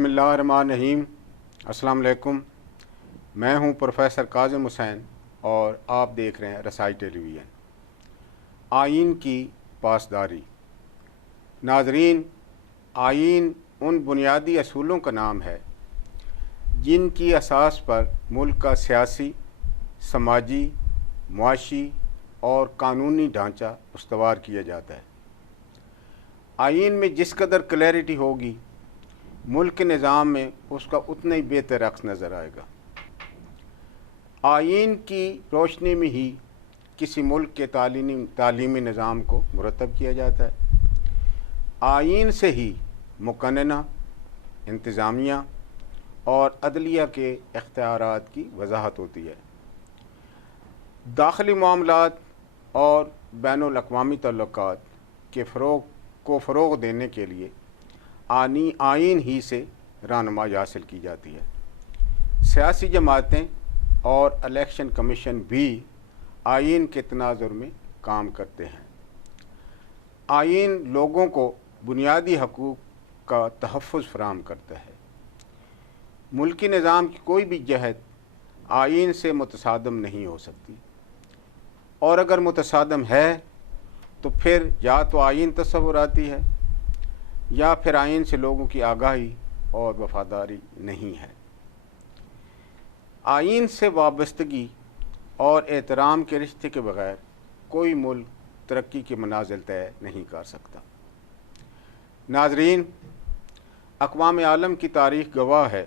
بسم اللہ الرحمن الرحیم۔ السلام علیکم، میں ہوں پروفیسر کاظم حسین اور آپ دیکھ رہے ہیں رسائی ٹیلی ویژن۔ آئین کی پاسداری۔ ناظرین، آئین ان بنیادی اصولوں کا نام ہے جن کی اساس پر ملک کا سیاسی، سماجی، معاشی اور قانونی ڈھانچہ استوار کیا جاتا ہے۔ آئین میں جس قدر کلیئرٹی ہوگی، ملک کے نظام میں اس کا اتنا ہی بہتر عکس نظر آئے گا۔ آئین کی روشنی میں ہی کسی ملک کے تعلیمی نظام کو مرتب کیا جاتا ہے۔ آئین سے ہی مقننہ، انتظامیہ اور عدلیہ کے اختیارات کی وضاحت ہوتی ہے۔ داخلی معاملات اور بین الاقوامی تعلقات کے فروغ دینے کے لیے آئین ہی سے رہنمائی حاصل کی جاتی ہے۔ سیاسی جماعتیں اور الیکشن کمیشن بھی آئین کے تناظر میں کام کرتے ہیں۔ آئین لوگوں کو بنیادی حقوق کا تحفظ فراہم کرتا ہے۔ ملکی نظام کی کوئی بھی جہت آئین سے متصادم نہیں ہو سکتی، اور اگر متصادم ہے تو پھر یا تو آئین تصوراتی ہے یا پھر آئین سے لوگوں کی آگاہی اور وفاداری نہیں ہے۔ آئین سے وابستگی اور احترام کے رشتے کے بغیر کوئی ملک ترقی کے منازل طے نہیں کر سکتا۔ ناظرین، اقوام عالم کی تاریخ گواہ ہے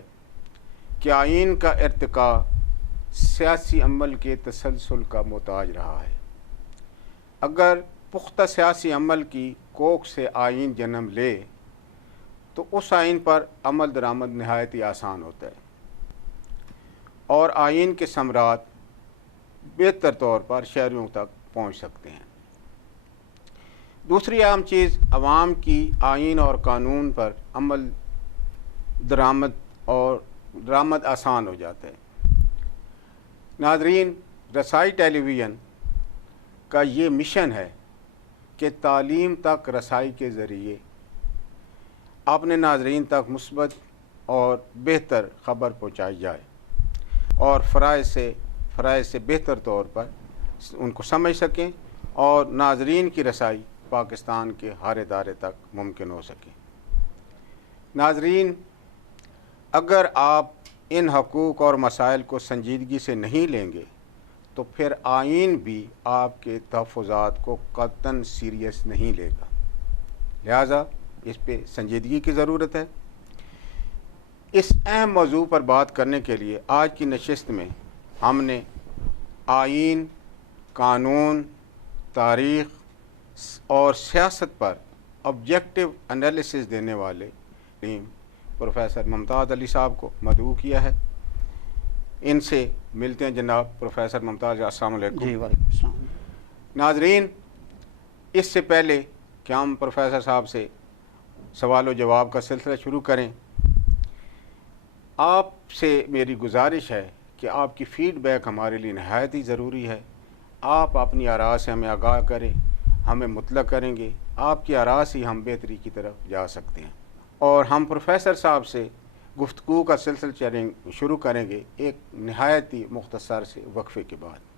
کہ آئین کا ارتقاء سیاسی عمل کے تسلسل کا محتاج رہا ہے۔ اگر پختہ سیاسی عمل کی کوکھ سے آئین جنم لے تو اس آئین پر عمل درآمد نہایت ہی آسان ہوتا ہے اور آئین کے ثمرات بہتر طور پر شہریوں تک پہنچ سکتے ہیں۔ دوسری اہم چیز، عوام کی آئین اور قانون پر عمل درآمد آسان ہو جاتا ہے۔ ناظرین، رسائی ٹیلی ویژن کا یہ مشن ہے کہ تعلیم تک رسائی کے ذریعے اپنے ناظرین تک مثبت اور بہتر خبر پہنچائی جائے اور فرائض سے بہتر طور پر ان کو سمجھ سکیں اور ناظرین کی رسائی پاکستان کے ہر ادارے تک ممکن ہو سکے۔ ناظرین، اگر آپ ان حقوق اور مسائل کو سنجیدگی سے نہیں لیں گے تو پھر آئین بھی آپ کے تحفظات کو قطعاً سیریس نہیں لے گا۔ لہٰذا اس پہ سنجیدگی کی ضرورت ہے۔ اس اہم موضوع پر بات کرنے کے لیے آج کی نشست میں ہم نے آئین، قانون، تاریخ اور سیاست پر آبجیکٹو انالیسس دینے والے پروفیسر ممتاز علی صاحب کو مدعو کیا ہے۔ ان سے ملتے ہیں جناب پروفیسر ممتاز۔ السلام علیکم۔ جی، وعلیکم السلام۔ ناظرین، اس سے پہلے کہ ہم پروفیسر صاحب سے سوال و جواب کا سلسلہ شروع کریں، آپ سے میری گزارش ہے کہ آپ کی فیڈ بیک ہمارے لیے نہایت ہی ضروری ہے۔ آپ اپنی آراء سے ہمیں آگاہ کریں، ہمیں مطلع کریں گے۔ آپ کی آراء سے ہم بہتری کی طرف جا سکتے ہیں، اور ہم پروفیسر صاحب سے گفتگو کا سلسلہ شروع کریں گے ایک نہایت ہی مختصر سے وقفے کے بعد۔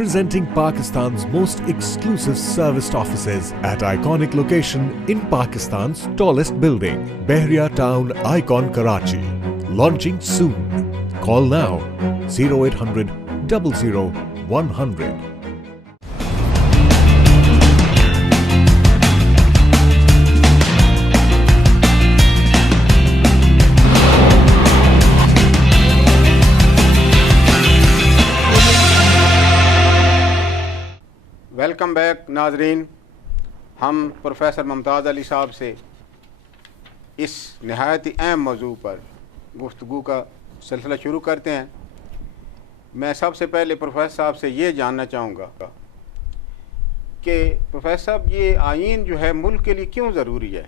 Presenting Pakistan's most exclusive serviced offices at iconic location in Pakistan's tallest building, Bahria Town Icon, Karachi. Launching soon. Call now 0800 00 100. Welcome back ناظرین. ہم پروفیسر ممتاز علی صاحب سے اس نہایت ہی اہم موضوع پر گفتگو کا سلسلہ شروع کرتے ہیں. میں سب سے پہلے پروفیسر صاحب سے یہ جاننا چاہوں گا کہ پروفیسر صاحب یہ آئین جو ہے ملک کے لیے کیوں ضروری ہے,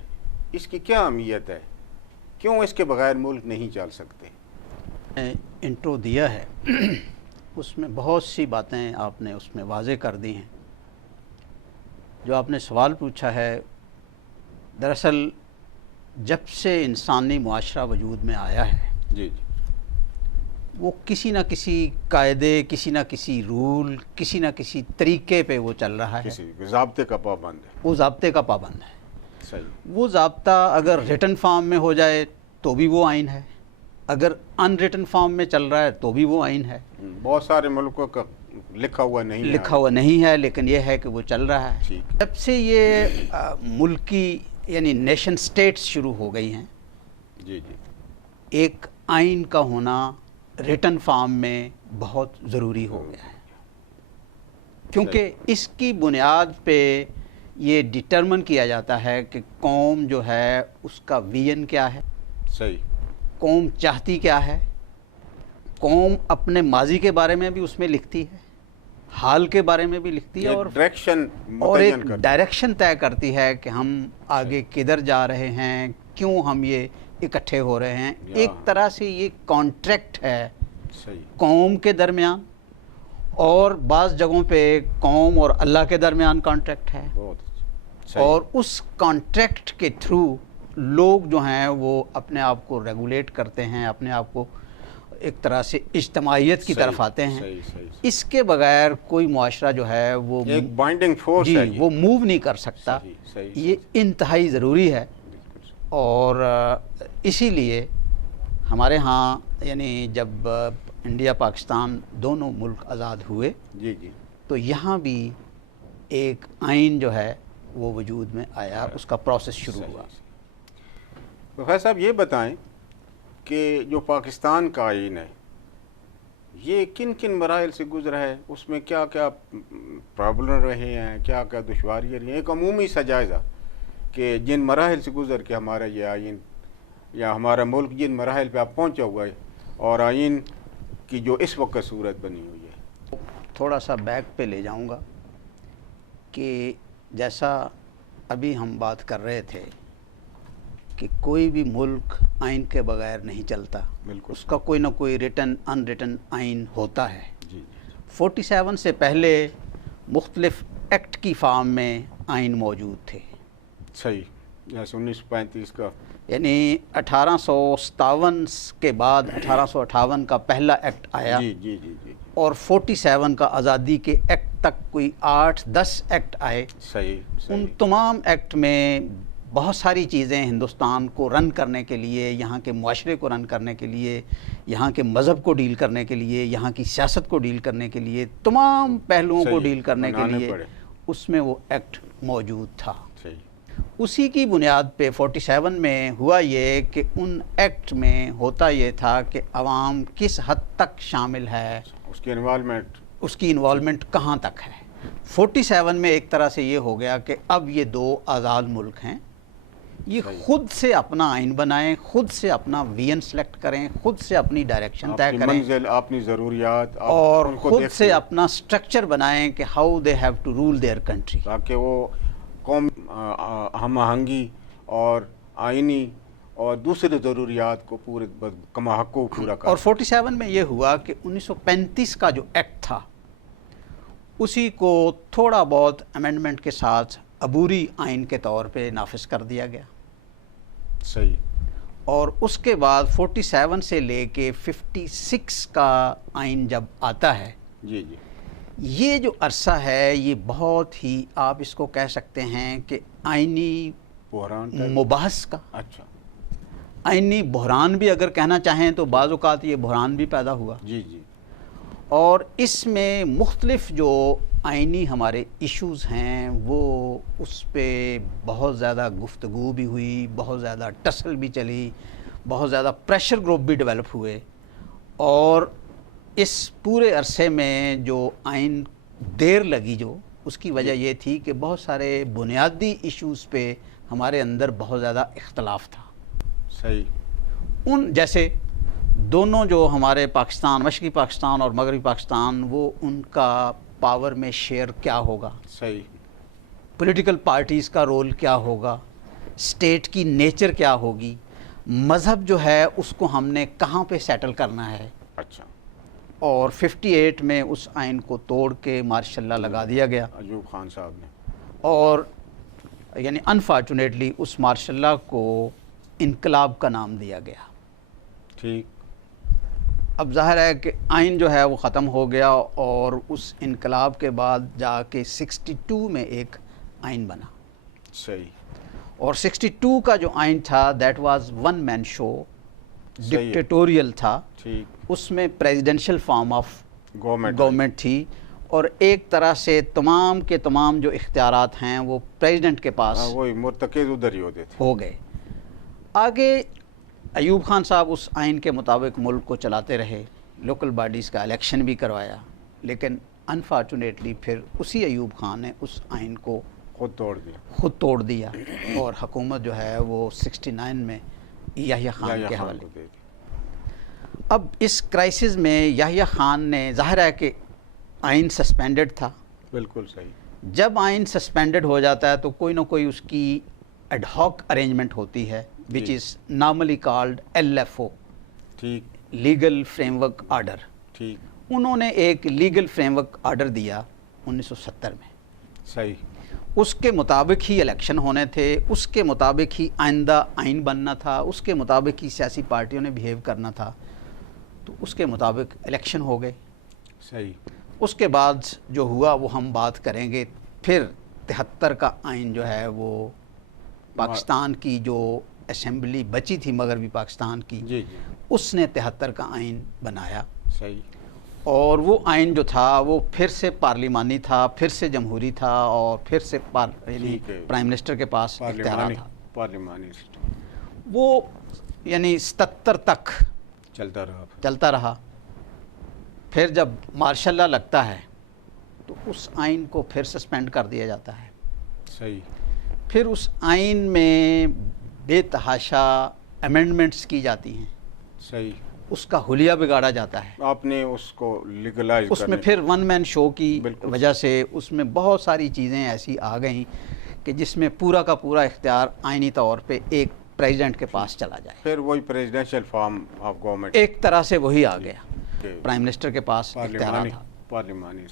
اس کی کیا اہمیت ہے, کیوں اس کے بغیر ملک نہیں چل سکتے؟ انٹرو دیا ہے اس میں بہت سی باتیں آپ نے اس میں واضح کر دی ہیں. جو آپ نے سوال پوچھا ہے, دراصل جب سے انسانی معاشرہ وجود میں آیا ہے جی جی وہ کسی نہ کسی قاعدے, کسی نہ کسی رول, کسی نہ کسی طریقے پہ وہ چل رہا ہے, کسی ضابطے کا پابند ہے. وہ ضابطے کا پابند ہے. صحیح. وہ ضابطہ اگر ریٹن فارم میں ہو جائے تو بھی وہ آئین ہے, اگر ان ریٹن فارم میں چل رہا ہے تو بھی وہ آئین ہے. بہت سارے ملکوں کا لکھا ہوا نہیں ہے لیکن یہ ہے کہ وہ چل رہا ہے. جب سے یہ ملکی یعنی نیشن سٹیٹس شروع ہو گئی ہیں, جی جی ایک آئین کا ہونا ریٹن فارم میں بہت ضروری ہو گیا ہے, کیونکہ اس کی بنیاد پہ یہ ڈٹرمن کیا جاتا ہے کہ قوم جو ہے اس کا ویژن کیا ہے, صحیح, قوم چاہتی کیا ہے, قوم اپنے ماضی کے بارے میں بھی اس میں لکھتی ہے, حال کے بارے میں بھی لکھتی ہے, اور ایک ڈائریکشن طے کرتی ہے کہ ہم آگے کدھر جا رہے ہیں, کیوں ہم یہ اکٹھے ہو رہے ہیں. ایک طرح سے یہ کانٹریکٹ ہے قوم کے درمیان, اور بعض جگہوں پہ قوم اور اللہ کے درمیان کانٹریکٹ ہے, اور اس کانٹریکٹ کے تھرو لوگ جو ہیں وہ اپنے آپ کو ریگولیٹ کرتے ہیں, اپنے آپ کو ایک طرح سے اجتماعیت کی طرف آتے ہیں. اس کے بغیر کوئی معاشرہ جو ہے وہ ایک بائنڈنگ فورس ہے, وہ موو نہیں کر سکتا. یہ انتہائی ضروری ہے, اور اسی لیے ہمارے ہاں یعنی جب انڈیا پاکستان دونوں ملک آزاد ہوئے جی جی تو یہاں بھی ایک آئین جو ہے وہ وجود میں آیا, اس کا پروسیس شروع ہوا. پروفیسر صاحب یہ بتائیں کہ جو پاکستان کا آئین ہے یہ کن کن مراحل سے گزرا ہے, اس میں کیا کیا پرابلم رہے ہیں, کیا کیا دشواریاں رہی ہیں, ایک عمومی سا جائزہ کہ جن مراحل سے گزر کے ہمارا یہ آئین یا ہمارا ملک جن مراحل پہ آپ پہنچا ہوا ہے, اور آئین کی جو اس وقت صورت بنی ہوئی ہے. تھوڑا سا بیک پہ لے جاؤں گا کہ جیسا ابھی ہم بات کر رہے تھے کہ کوئی بھی ملک آئین کے بغیر نہیں چلتا, بالکل اس کا کوئی نہ کوئی ریٹن ان ریٹن آئین ہوتا ہے. جی 47 سے پہلے مختلف ایکٹ کی فارم میں آئین موجود تھے. صحیح, جیسے 1935 کا یعنی 1857 کے بعد 1858 کا پہلا ایکٹ آیا, جی جی جی جی, اور 47 کا آزادی کے ایکٹ تک کوئی 8-10 ایکٹ آئے. صحیح. ان تمام ایکٹ میں بہت ساری چیزیں ہندوستان کو رن کرنے کے لیے, یہاں کے معاشرے کو رن کرنے کے لیے, یہاں کے مذہب کو ڈیل کرنے کے لیے, یہاں کی سیاست کو ڈیل کرنے کے لیے, تمام پہلوؤں کو ڈیل کرنے کے لیے اس میں وہ ایکٹ موجود تھا. اسی کی بنیاد پہ 47 میں ہوا یہ کہ ان ایکٹ میں ہوتا یہ تھا کہ عوام کس حد تک شامل ہے, اس کی انوالومنٹ کہاں تک ہے. 47 میں ایک طرح سے یہ ہو گیا کہ اب یہ دو آزاد ملک ہیں, یہ خود سے اپنا آئین بنائیں, خود سے اپنا ویژن سلیکٹ کریں, خود سے اپنی ڈائریکشن طے کریں, اپنی ضروریات, اور خود سے اپنا سٹرکچر بنائیں کہ how they have to rule their country, تاکہ وہ قوم ہم آہنگی اور آئینی اور دوسرے ضروریات کو پورے کما حق کو پورا کر. اور 47 میں یہ ہوا کہ 1935 کا جو ایکٹ تھا اسی کو تھوڑا بہت امینڈمنٹ کے ساتھ عبوری آئین کے طور پہ نافذ کر دیا گیا. صحیح. اور اس کے بعد 47 سے لے کے 56 کا آئین جب آتا ہے, جی جی, یہ جو عرصہ ہے یہ بہت ہی, آپ اس کو کہہ سکتے ہیں کہ آئینی بحران مباحث کا, اچھا, آئینی بحران بھی اگر کہنا چاہیں تو بعض اوقات یہ بحران بھی پیدا ہوا. جی جی. اور اس میں مختلف جو آئینی ہمارے ایشوز ہیں وہ اس پہ بہت زیادہ گفتگو بھی ہوئی, بہت زیادہ ٹسل بھی چلی, بہت زیادہ پریشر گروپ بھی ڈیولپ ہوئے. اور اس پورے عرصے میں جو آئین دیر لگی جو اس کی وجہ یہ تھی کہ بہت سارے بنیادی ایشوز پہ ہمارے اندر بہت زیادہ اختلاف تھا. صحیح. ان جیسے دونوں جو ہمارے پاکستان، مشرقی پاکستان اور مغربی پاکستان، وہ ان کا پاور میں شیئر کیا ہوگا، صحیح. پولیٹیکل پارٹیز کا رول کیا ہوگا، اسٹیٹ کی نیچر کیا ہوگی، مذہب جو ہے اس کو ہم نے کہاں پہ سیٹل کرنا ہے. اچھا. اور 58 میں اس آئین کو توڑ کے مارشل لا لگا دیا گیا. ایوب خان صاحب نے. اور یعنی انفارچونیٹلی اس مارشل لا کو انقلاب کا نام دیا گیا. ٹھیک. اب ظاہر ہے کہ آئین جو ہے وہ ختم ہو گیا، اور اس انقلاب کے بعد جا کے 62 میں ایک آئین بنا. صحیح. اور 62 کا جو آئین تھا دیٹ واز ون مین شو، ڈکٹیٹوریل تھا. ٹھیک. اس میں پریزیڈنشل فارم آف گورنمنٹ تھی، اور ایک طرح سے تمام کے تمام جو اختیارات ہیں وہ پریزیڈنٹ کے پاس وہی مرتکز ادھر ہی ہوتے تھے. ہو گئے. آگے ایوب خان صاحب اس آئین کے مطابق ملک کو چلاتے رہے، لوکل باڈیز کا الیکشن بھی کروایا، لیکن انفارچونیٹلی پھر اسی ایوب خان نے اس آئین کو خود توڑ دیا اور حکومت جو ہے وہ 69 میں یحییٰ خان کے حوالے. کو دے دی. اب اس کرائسس میں یحییٰ خان نے، ظاہر ہے کہ آئین سسپینڈڈ تھا. بالکل صحیح. جب آئین سسپینڈڈ ہو جاتا ہے تو کوئی نہ کوئی اس کی ایڈ ہاک ارینجمنٹ ہوتی ہے، وچ از نارملی کالڈ LFO، ٹھیک. Legal frame work order. ٹھیک. انہوں نے ایک لیگل فریم ورک آرڈر دیا 1970 میں. صحیح. اس کے مطابق ہی الیکشن ہونے تھے، اس کے مطابق ہی آئندہ آئین بننا تھا، اس کے مطابق ہی سیاسی پارٹیوں نے بیہیو کرنا تھا. تو اس کے مطابق الیکشن ہو گئے. صحیح. اس کے بعد جو ہوا وہ ہم بات کریں گے. پھر 73 کا آئین جو ہے وہ پاکستان کی جو اسمبلی بچی تھی مغربی پاکستان کی، جی جی. اس نے 73 کا آئین بنایا. صحیح. اور وہ آئین جو تھا وہ پھر سے پارلیمانی تھا، پھر سے جمہوری تھا، اور پھر سے یعنی پرائم منسٹر کے پاس اختیارات تھا. پارلیمانی وہ یعنی 77 تک چلتا رہا. پھر جب مارشل لا لگتا ہے تو اس آئین کو پھر سسپینڈ کر دیا جاتا ہے. صحیح. پھر اس آئین میں بے تحاشا امینڈمنٹس کی جاتی ہیں. صحیح. اس کا حلیہ بگاڑا جاتا ہے. آپ نے اس کو لیگلائز اس میں پھر ون مین شو کی وجہ سے اس میں بہت ساری چیزیں ایسی آ گئیں کہ جس میں پورا کا پورا اختیار آئینی طور پہ ایک پریزیڈنٹ کے پاس چلا جائے. پھر وہی پریزیڈنشل فارم آف گورنمنٹ ایک طرح سے وہی آ گیا. پرائم منسٹر کے پاس اختیارات تھا. پارلیمانی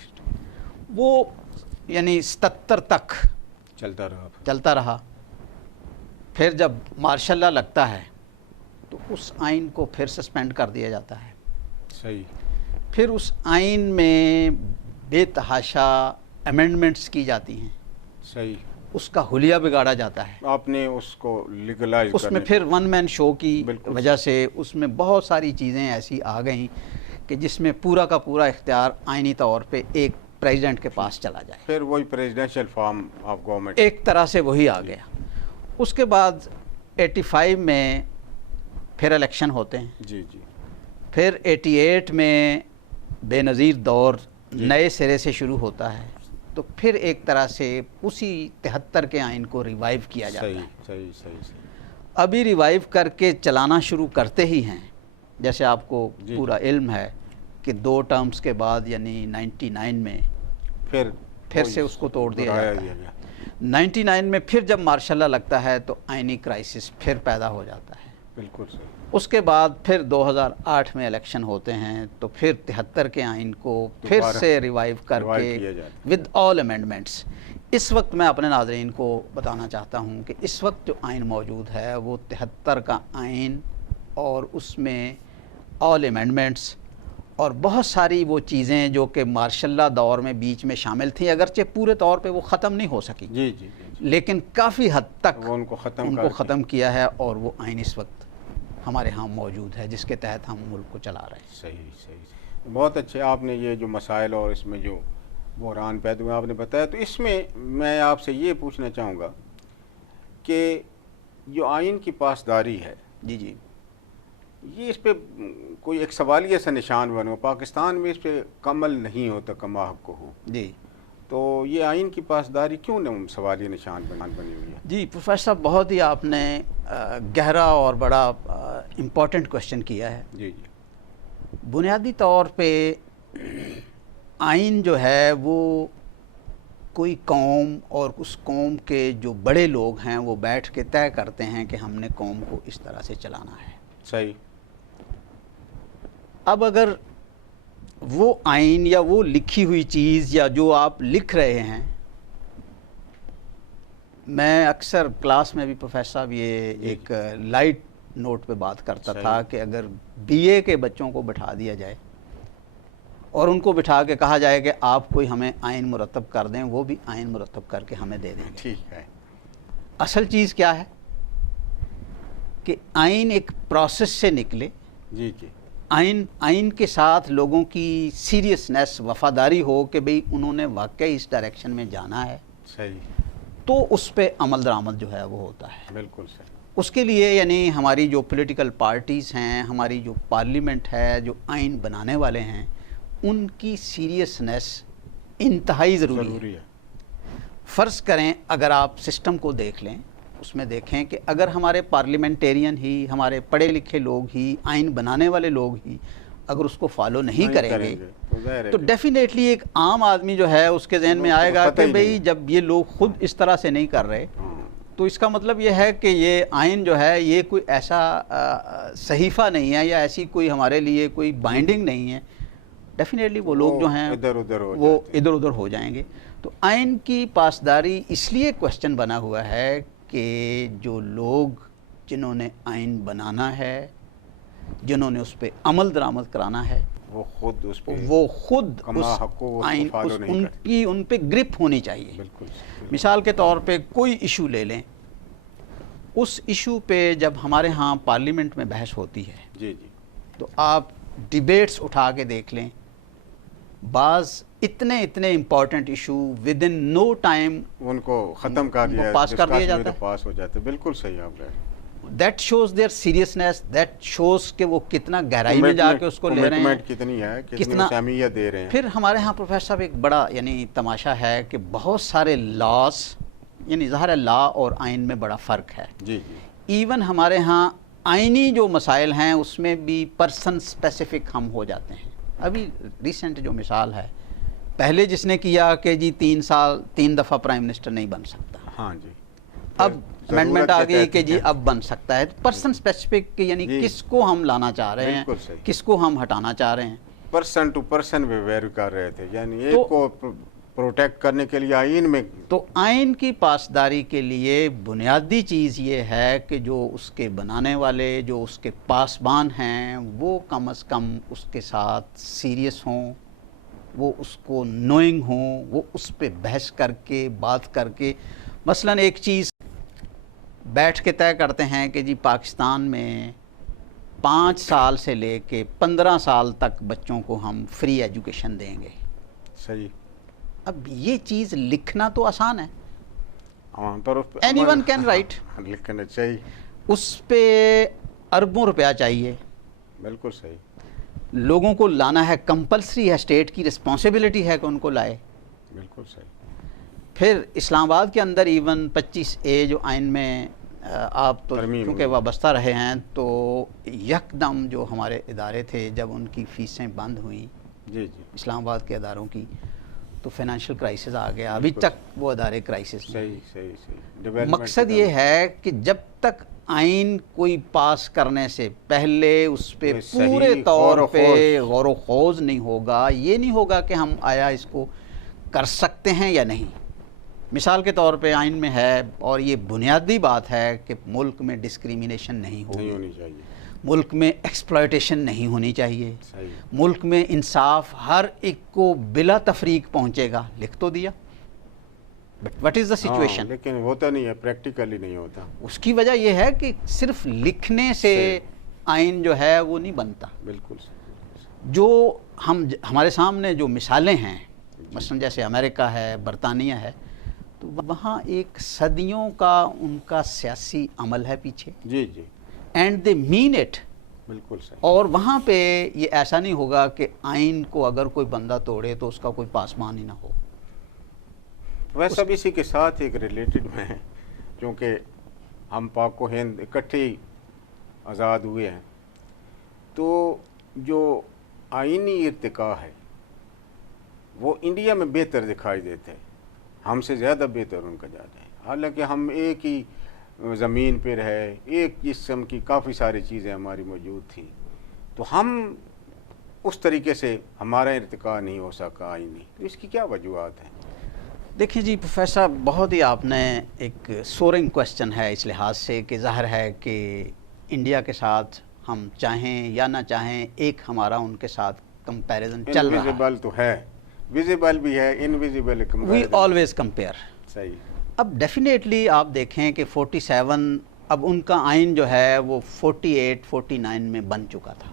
وہ یعنی 77 تک چلتا رہا. پھر جب مارشل لا لگتا ہے تو اس آئین کو پھر سسپینڈ کر دیا جاتا ہے. صحیح. پھر اس آئین میں بے تحاشا امینڈمنٹس کی جاتی ہیں. صحیح. اس کا حلیہ بگاڑا جاتا ہے. آپ نے اس کو لیگلائز اس میں پھر ون مین شو کی وجہ سے اس میں بہت ساری چیزیں ایسی آ گئیں کہ جس میں پورا کا پورا اختیار آئینی طور پہ ایک پریزیڈنٹ کے پاس چلا جائے. پھر وہی پریزیڈنشل فارم آف گورنمنٹ ایک طرح سے وہی آ گیا. اس کے بعد 85 میں پھر الیکشن ہوتے ہیں. جی جی. پھر 88 میں بے نظیر دور نئے سرے سے شروع ہوتا ہے. تو پھر ایک طرح سے اسی 73 کے آئین کو ریوائیو کیا جاتا ہے. صحیح. ابھی ریوائیو کر کے چلانا شروع کرتے ہی ہیں. جیسے آپ کو پورا علم ہے کہ 2 ٹرمز کے بعد یعنی 99 میں پھر سے اس کو توڑ دیا جاتا ہے. 99 میں پھر جب مارشل لا لگتا ہے تو آئینی کرائسس پھر پیدا ہو جاتا ہے. بالکل صحیح. اس کے بعد پھر 2008 میں الیکشن ہوتے ہیں تو پھر 73 کے آئین کو پھر سے ریوائیو کر کے ود آل امینڈمنٹس. اس وقت میں اپنے ناظرین کو بتانا چاہتا ہوں کہ اس وقت جو آئین موجود ہے وہ 73 کا آئین اور اس میں آل امینڈمنٹس اور بہت ساری وہ چیزیں جو کہ مارشل لا دور میں بیچ میں شامل تھیں، اگرچہ پورے طور پہ وہ ختم نہیں ہو سکی لیکن کافی حد تک ان کو ختم کیا ہے. اور وہ آئین اس وقت ہمارے ہاں موجود ہے جس کے تحت ہم ملک کو چلا رہے ہیں. صحیح. بہت اچھے آپ نے یہ جو مسائل اور اس میں جو بحران پیدا ہوئے آپ نے بتایا. تو اس میں میں آپ سے یہ پوچھنا چاہوں گا کہ جو آئین کی پاسداری ہے جی یہ اس پہ کوئی ایک سوالیہ سا نشان بنو. پاکستان میں اس پہ عمل نہیں ہوتا کما حق کو ہو. جی. تو یہ آئین کی پاسداری کیوں سوالی نشان بنی ہوئی ہے؟ جی پروفیسر صاحب، بہت ہی آپ نے گہرا اور بڑا امپورٹنٹ کوشچن کیا ہے. جی جی. بنیادی طور پہ آئین جو ہے وہ کوئی قوم اور اس قوم کے جو بڑے لوگ ہیں وہ بیٹھ کے طے کرتے ہیں کہ ہم نے قوم کو اس طرح سے چلانا ہے. صحیح. اب اگر وہ آئین یا وہ لکھی ہوئی چیز یا جو آپ لکھ رہے ہیں، میں اکثر کلاس میں بھی پروفیسر صاحب یہ ایک لائٹ نوٹ پہ بات کرتا تھا کہ اگر بی اے کے بچوں کو بٹھا دیا جائے اور ان کو بٹھا کے کہا جائے کہ آپ کوئی ہمیں آئین مرتب کر دیں، وہ بھی آئین مرتب کر کے ہمیں دے دیں گے. ٹھیک ہے. اصل چیز کیا ہے کہ آئین ایک پروسیس سے نکلے. جی جی. آئین کے ساتھ لوگوں کی سیریسنیس، وفاداری ہو کہ بھئی انہوں نے واقعی اس ڈائریکشن میں جانا ہے. صحیح. تو اس پہ عمل درآمد جو ہے وہ ہوتا ہے. بالکل صحیح. اس کے لیے یعنی ہماری جو پولیٹیکل پارٹیز ہیں، ہماری جو پارلیمنٹ ہے، جو آئین بنانے والے ہیں، ان کی سیریسنیس انتہائی ضروری ہے. فرض کریں اگر آپ سسٹم کو دیکھ لیں، اس میں دیکھیں کہ اگر ہمارے پارلیمنٹیرین ہی، ہمارے پڑھے لکھے لوگ ہی، آئین بنانے والے لوگ ہی اگر اس کو فالو نہیں کریں گے تو ڈیفینیٹلی ایک عام آدمی جو ہے اس کے ذہن میں آئے گا کہ بھئی جب یہ لوگ خود اس طرح سے نہیں کر رہے تو اس کا مطلب یہ ہے کہ یہ آئین جو ہے یہ کوئی ایسا صحیفہ نہیں ہے یا ایسی کوئی ہمارے لیے کوئی بائنڈنگ نہیں ہے. ڈیفینیٹلی وہ لوگ جو ہیں وہ ادھر ادھر ہو جائیں گے. تو آئین کی پاسداری اس لیے کوشچن بنا ہوا ہے کہ جو لوگ جنہوں نے آئین بنانا ہے، جنہوں نے اس پہ عمل درآمد کرانا ہے، وہ خود آئین ان پہ گرپ ہونی چاہیے. بالکل. مثال کے طور پہ کوئی ایشو لے لیں، اس ایشو پہ جب ہمارے ہاں پارلیمنٹ میں بحث ہوتی ہے جی جی تو آپ ڈیبیٹس اٹھا کے دیکھ لیں، بعض اتنے important issue within no time ان کو ختم کر دیا، پاس کر دیا جاتا ہے، پاس ہو جاتے. بالکل صحیح آپ نے. That shows their seriousness, that shows کہ وہ کتنا گہرائی میں جا کے اس کو لے رہے ہیں، کتنی ہے، کتنا اہمیت دے رہے ہیں. پھر ہمارے ہاں پروفیسر صاحب ایک بڑا یعنی تماشا ہے کہ بہت سارے لاس، یعنی ظاہر ہے لا اور آئین میں بڑا فرق ہے. جی جی. ایون ہمارے ہاں آئینی جو مسائل ہیں اس میں بھی پرسن سپیسیفک ہم ہو جاتے ہیں. ابھی ریسنٹ جو مثال ہے، پہلے جس نے کیا کہ جی 3 دفعہ پرائم منسٹر نہیں بن سکتا، ہاں جی، اب امینڈمنٹ آ گئی کہ جی اب بن سکتا ہے. پرسن سپیسیفک یعنی کس کو ہم لانا چاہ رہے ہیں، کس کو ہم ہٹانا چاہ رہے ہیں. پرسن ٹو پرسن بھی ویری کر رہے تھے، یعنی ایک کو پروٹیکٹ کرنے کے لیے آئین میں. تو آئین کی پاسداری کے لیے بنیادی چیز یہ ہے کہ جو اس کے بنانے والے، جو اس کے پاسبان ہیں، وہ کم از کم اس کے ساتھ سیریس ہوں، وہ اس کو نوئنگ ہوں، وہ اس پہ بحث کر کے بات کر کے. مثلاً ایک چیز بیٹھ کے طے کرتے ہیں کہ جی پاکستان میں 5 سال سے لے کے 15 سال تک بچوں کو ہم فری ایجوکیشن دیں گے. صحیح. اب یہ چیز لکھنا تو آسان ہے، پر اینی ون کین رائٹ، لکھنا چاہیے، اس پہ اربوں روپیہ چاہیے. بالکل صحیح. لوگوں کو لانا ہے، کمپلسری ہے، اسٹیٹ کی رسپانسبلٹی ہے کہ ان کو لائے. بالکل صحیح. پھر اسلام آباد کے اندر ایون 25A جو آئین میں آپ تو کیونکہ وابستہ رہے ہیں تو یکدم جو ہمارے ادارے تھے جب ان کی فیسیں بند ہوئیں، جی جی، اسلام آباد کے اداروں کی، تو فائنینشیل کرائسس آ گیا. ابھی تک وہ ادارے کرائسس میں. صحیح. مقصد یہ ہے کہ جب تک آئین کوئی پاس کرنے سے پہلے اس پہ پورے طور پہ غور و خوض نہیں ہوگا، یہ نہیں ہوگا کہ ہم آیا اس کو کر سکتے ہیں یا نہیں. مثال کے طور پہ آئین میں ہے، اور یہ بنیادی بات ہے کہ ملک میں ڈسکریمنیشن نہیں ہونی چاہیے، ملک میں ایکسپلائٹیشن نہیں ہونی چاہیے، ملک میں انصاف ہر ایک کو بلا تفریق پہنچے گا. لکھ تو دیا، but what is the situation? لیکن ہوتا نہیں ہے، پریکٹیکلی نہیں ہوتا. اس کی وجہ یہ ہے کہ صرف لکھنے سے آئین جو ہے وہ نہیں بنتا. بالکل. جو ہمارے سامنے جو مثالیں ہیں، مثلا جیسے امریکہ ہے، برطانیہ ہے، تو وہاں ایک صدیوں کا ان کا سیاسی عمل ہے پیچھے. جی جی. And they mean it. بالکل صحیح. اور وہاں پہ یہ ایسا نہیں ہوگا کہ آئین کو اگر کوئی بندہ توڑے تو اس کا کوئی پاسمان ہی نہ ہو. ویسا بھی اسی کے ساتھ ایک ریلیٹڈ میں ہے، چونکہ ہم پاک و ہند اکٹھے ہی آزاد ہوئے ہیں، تو جو آئینی ارتقاء ہے وہ انڈیا میں بہتر دکھائی دیتے ہیں، ہم سے زیادہ بہتر ان کا جاتا ہے، حالانکہ ہم ایک ہی زمین پہ رہے، ایک جسم کی کافی ساری چیزیں ہماری موجود تھیں، تو ہم اس طریقے سے ہمارا ارتقاء نہیں ہو سکا آئینی، تو اس کی کیا وجوہات ہیں؟ دیکھیں جی پروفیسر صاحب، بہت ہی آپ نے ایک سورنگ کوشچن ہے اس لحاظ سے کہ ظاہر ہے کہ انڈیا کے ساتھ ہم چاہیں یا نہ چاہیں ایک ہمارا ان کے ساتھ کمپیریزن چل رہا ہے. انویزیبل تو ہے، ویزیبل بھی ہے، انویزیبل وی آلویز کمپیئر. صحیح. اب ڈیفینیٹلی آپ دیکھیں کہ 47 اب ان کا آئین جو ہے وہ 48 49 میں بن چکا تھا.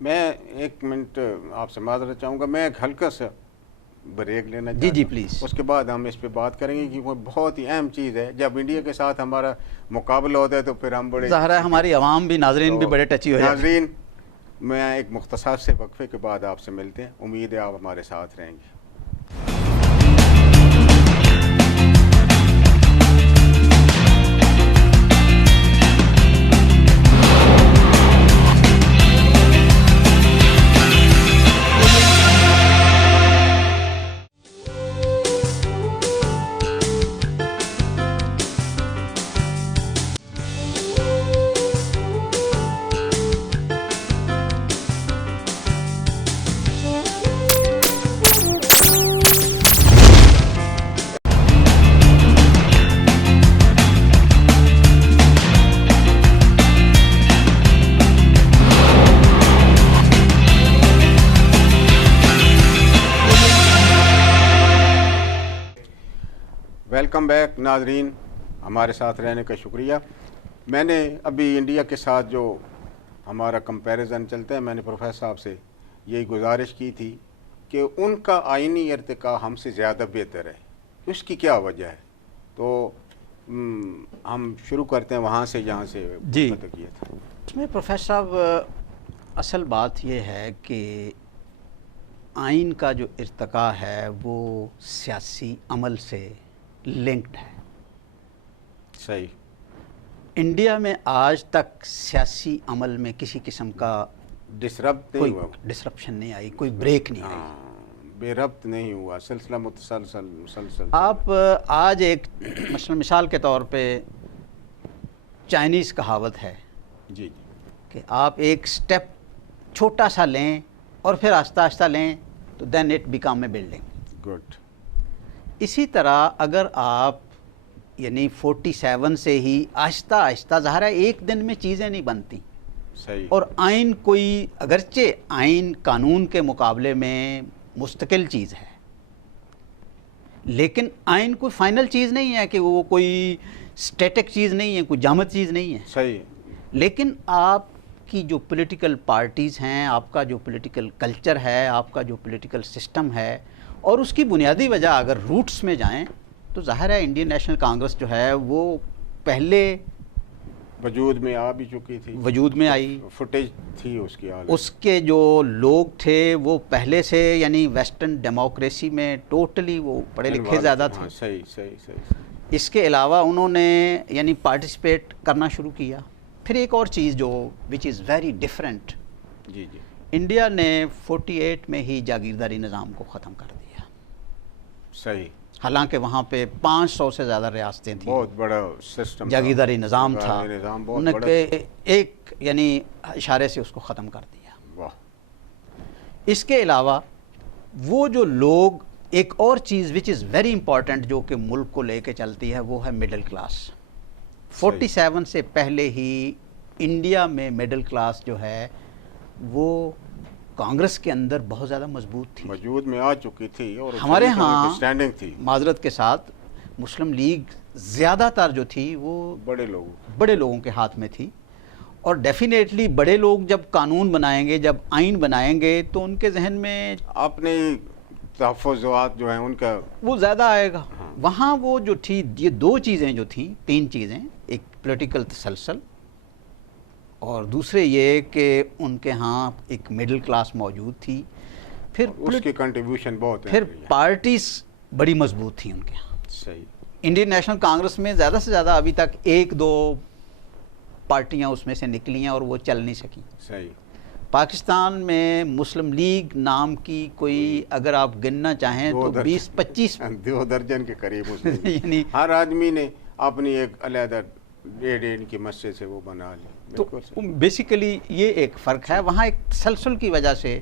میں ایک منٹ آپ سے معذرت چاہوں گا، میں ایک ہلکا سا بریک لینا چاہتا ہوں. جی پلیز. اس کے بعد ہم اس پہ بات کریں گے کہ وہ بہت ہی اہم چیز ہے. جب انڈیا کے ساتھ ہمارا مقابلہ ہوتا ہے تو پھر ہم بڑے ظاہر ہے ہماری عوام بھی، ناظرین بھی بڑے ٹچی ہو جاتے ہیں. ناظرین، میں ایک مختصر سے وقفے کے بعد آپ سے ملتے ہیں، امید ہے آپ ہمارے ساتھ رہیں گے. ویلکم بیک ناظرین، ہمارے ساتھ رہنے کا شکریہ. میں نے ابھی انڈیا کے ساتھ جو ہمارا کمپیریزن چلتا ہے، میں نے پروفیسر صاحب سے یہی گزارش کی تھی کہ ان کا آئینی ارتقاء ہم سے زیادہ بہتر ہے، اس کی کیا وجہ ہے. تو ہم شروع کرتے ہیں وہاں سے جہاں سے پتہ کیا تھا. اس میں پروفیسر صاحب اصل بات یہ ہے کہ آئین کا جو ارتقاء ہے وہ سیاسی عمل سے لنکڈ ہے. صحیح. انڈیا میں آج تک سیاسی عمل میں کسی قسم کا ڈسرپٹ نہیں کوئی ہوا، ڈسرپشن نہیں آئی، کوئی بریک نہیں آئی، بے ربط نہیں ہوا، سلسلہ مسلسل. آپ آج ایک مثال کے طور پہ چائنیز کہاوت ہے جی کہ آپ ایک سٹیپ چھوٹا سا لیں اور پھر آہستہ آہستہ لیں تو then it become a building. Good. اسی طرح اگر آپ یعنی 47 سے ہی آہستہ آہستہ، ظاہر ہے ایک دن میں چیزیں نہیں بنتی. صحیح. اور آئین کوئی، اگرچہ آئین قانون کے مقابلے میں مستقل چیز ہے، لیکن آئین کوئی فائنل چیز نہیں ہے کہ وہ کوئی سٹیٹک چیز نہیں ہے، کوئی جامد چیز نہیں ہے. صحیح. لیکن آپ کی جو پولیٹیکل پارٹیز ہیں، آپ کا جو پولیٹیکل کلچر ہے، آپ کا جو پولیٹیکل سسٹم ہے، اور اس کی بنیادی وجہ اگر روٹس میں جائیں تو ظاہر ہے انڈین نیشنل کانگریس جو ہے وہ پہلے وجود میں آ بھی چکی تھی، وجود میں آئی، فوٹیج تھی اس کی. اس کے جو لوگ تھے وہ پہلے سے یعنی ویسٹرن ڈیموکریسی میں ٹوٹلی وہ پڑھے لکھے زیادہ تھے. صحیح صحیح صحیح. اس کے علاوہ انہوں نے یعنی پارٹیسپیٹ کرنا شروع کیا. پھر ایک اور چیز جو وچ از ویری ڈفرینٹ، جی جی، انڈیا نے 48 میں ہی جاگیرداری نظام کو ختم کر دیا. صحیح. حالانکہ وہاں پہ 500 سے زیادہ ریاستیں تھیں، بہت بڑا سسٹم، جاگیرداری نظام تھا، انہوں نے ایک یعنی اشارے سے اس کو ختم کر دیا. واہ. اس کے علاوہ وہ جو لوگ، ایک اور چیز وچ از ویری امپورٹنٹ جو کہ ملک کو لے کے چلتی ہے، وہ ہے مڈل کلاس. 47 سے پہلے ہی انڈیا میں مڈل کلاس جو ہے وہ کانگریس کے اندر بہت زیادہ مضبوط تھی، وجود میں آ چکی تھی، اور ہمارے ہاں اسٹینڈنگ تھی. معذرت کے ساتھ مسلم لیگ زیادہ تر جو تھی وہ بڑے لوگوں کے ہاتھ میں تھی. اور ڈیفینیٹلی بڑے لوگ جب قانون بنائیں گے، جب آئین بنائیں گے تو ان کے ذہن میں اپنے تحفظات جو ہیں ان کا وہ زیادہ آئے گا. وہاں وہ جو تھی، یہ دو چیزیں جو تھیں، تین چیزیں، ایک پولیٹیکل تسلسل، اور دوسرے یہ کہ ان کے ہاں ایک مڈل کلاس موجود تھی. پھر اس کی کنٹریبیوشن بہت ہے. پھر پارٹیز بڑی مضبوط تھیں ان کے ہاں. صحیح. انڈین نیشنل کانگریس میں زیادہ سے زیادہ ابھی تک 1-2 پارٹیاں اس میں سے نکلی ہیں اور وہ چل نہیں سکیں. صحیح. پاکستان میں مسلم لیگ نام کی کوئی اگر آپ گننا چاہیں تو 20-25 2 درجن کے قریب اس میں یعنی ہر آدمی نے اپنی ایک علیحدہ ڈیڑھ کی مسجد سے وہ بنا لی. تو بیسیکلی یہ ایک فرق ہے. وہاں ایک تسلسل کی وجہ سے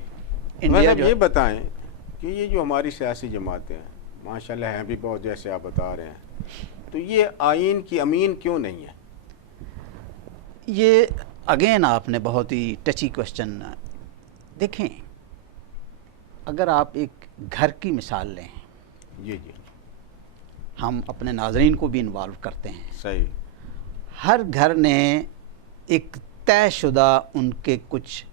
انڈیا جو یہ بتائیں کہ یہ جو ہماری سیاسی جماعتیں ہیں ماشاءاللہ ہیں بھی بہت جیسے آپ بتا رہے ہیں, تو یہ آئین کی امین کیوں نہیں ہے؟ یہ اگین آپ نے بہت ہی ٹچی کوشچن. دیکھیں اگر آپ ایک گھر کی مثال لیں, جی جی ہم اپنے ناظرین کو بھی انوالو کرتے ہیں. صحیح. ہر گھر نے ایک طے شدہ ان کے کچھ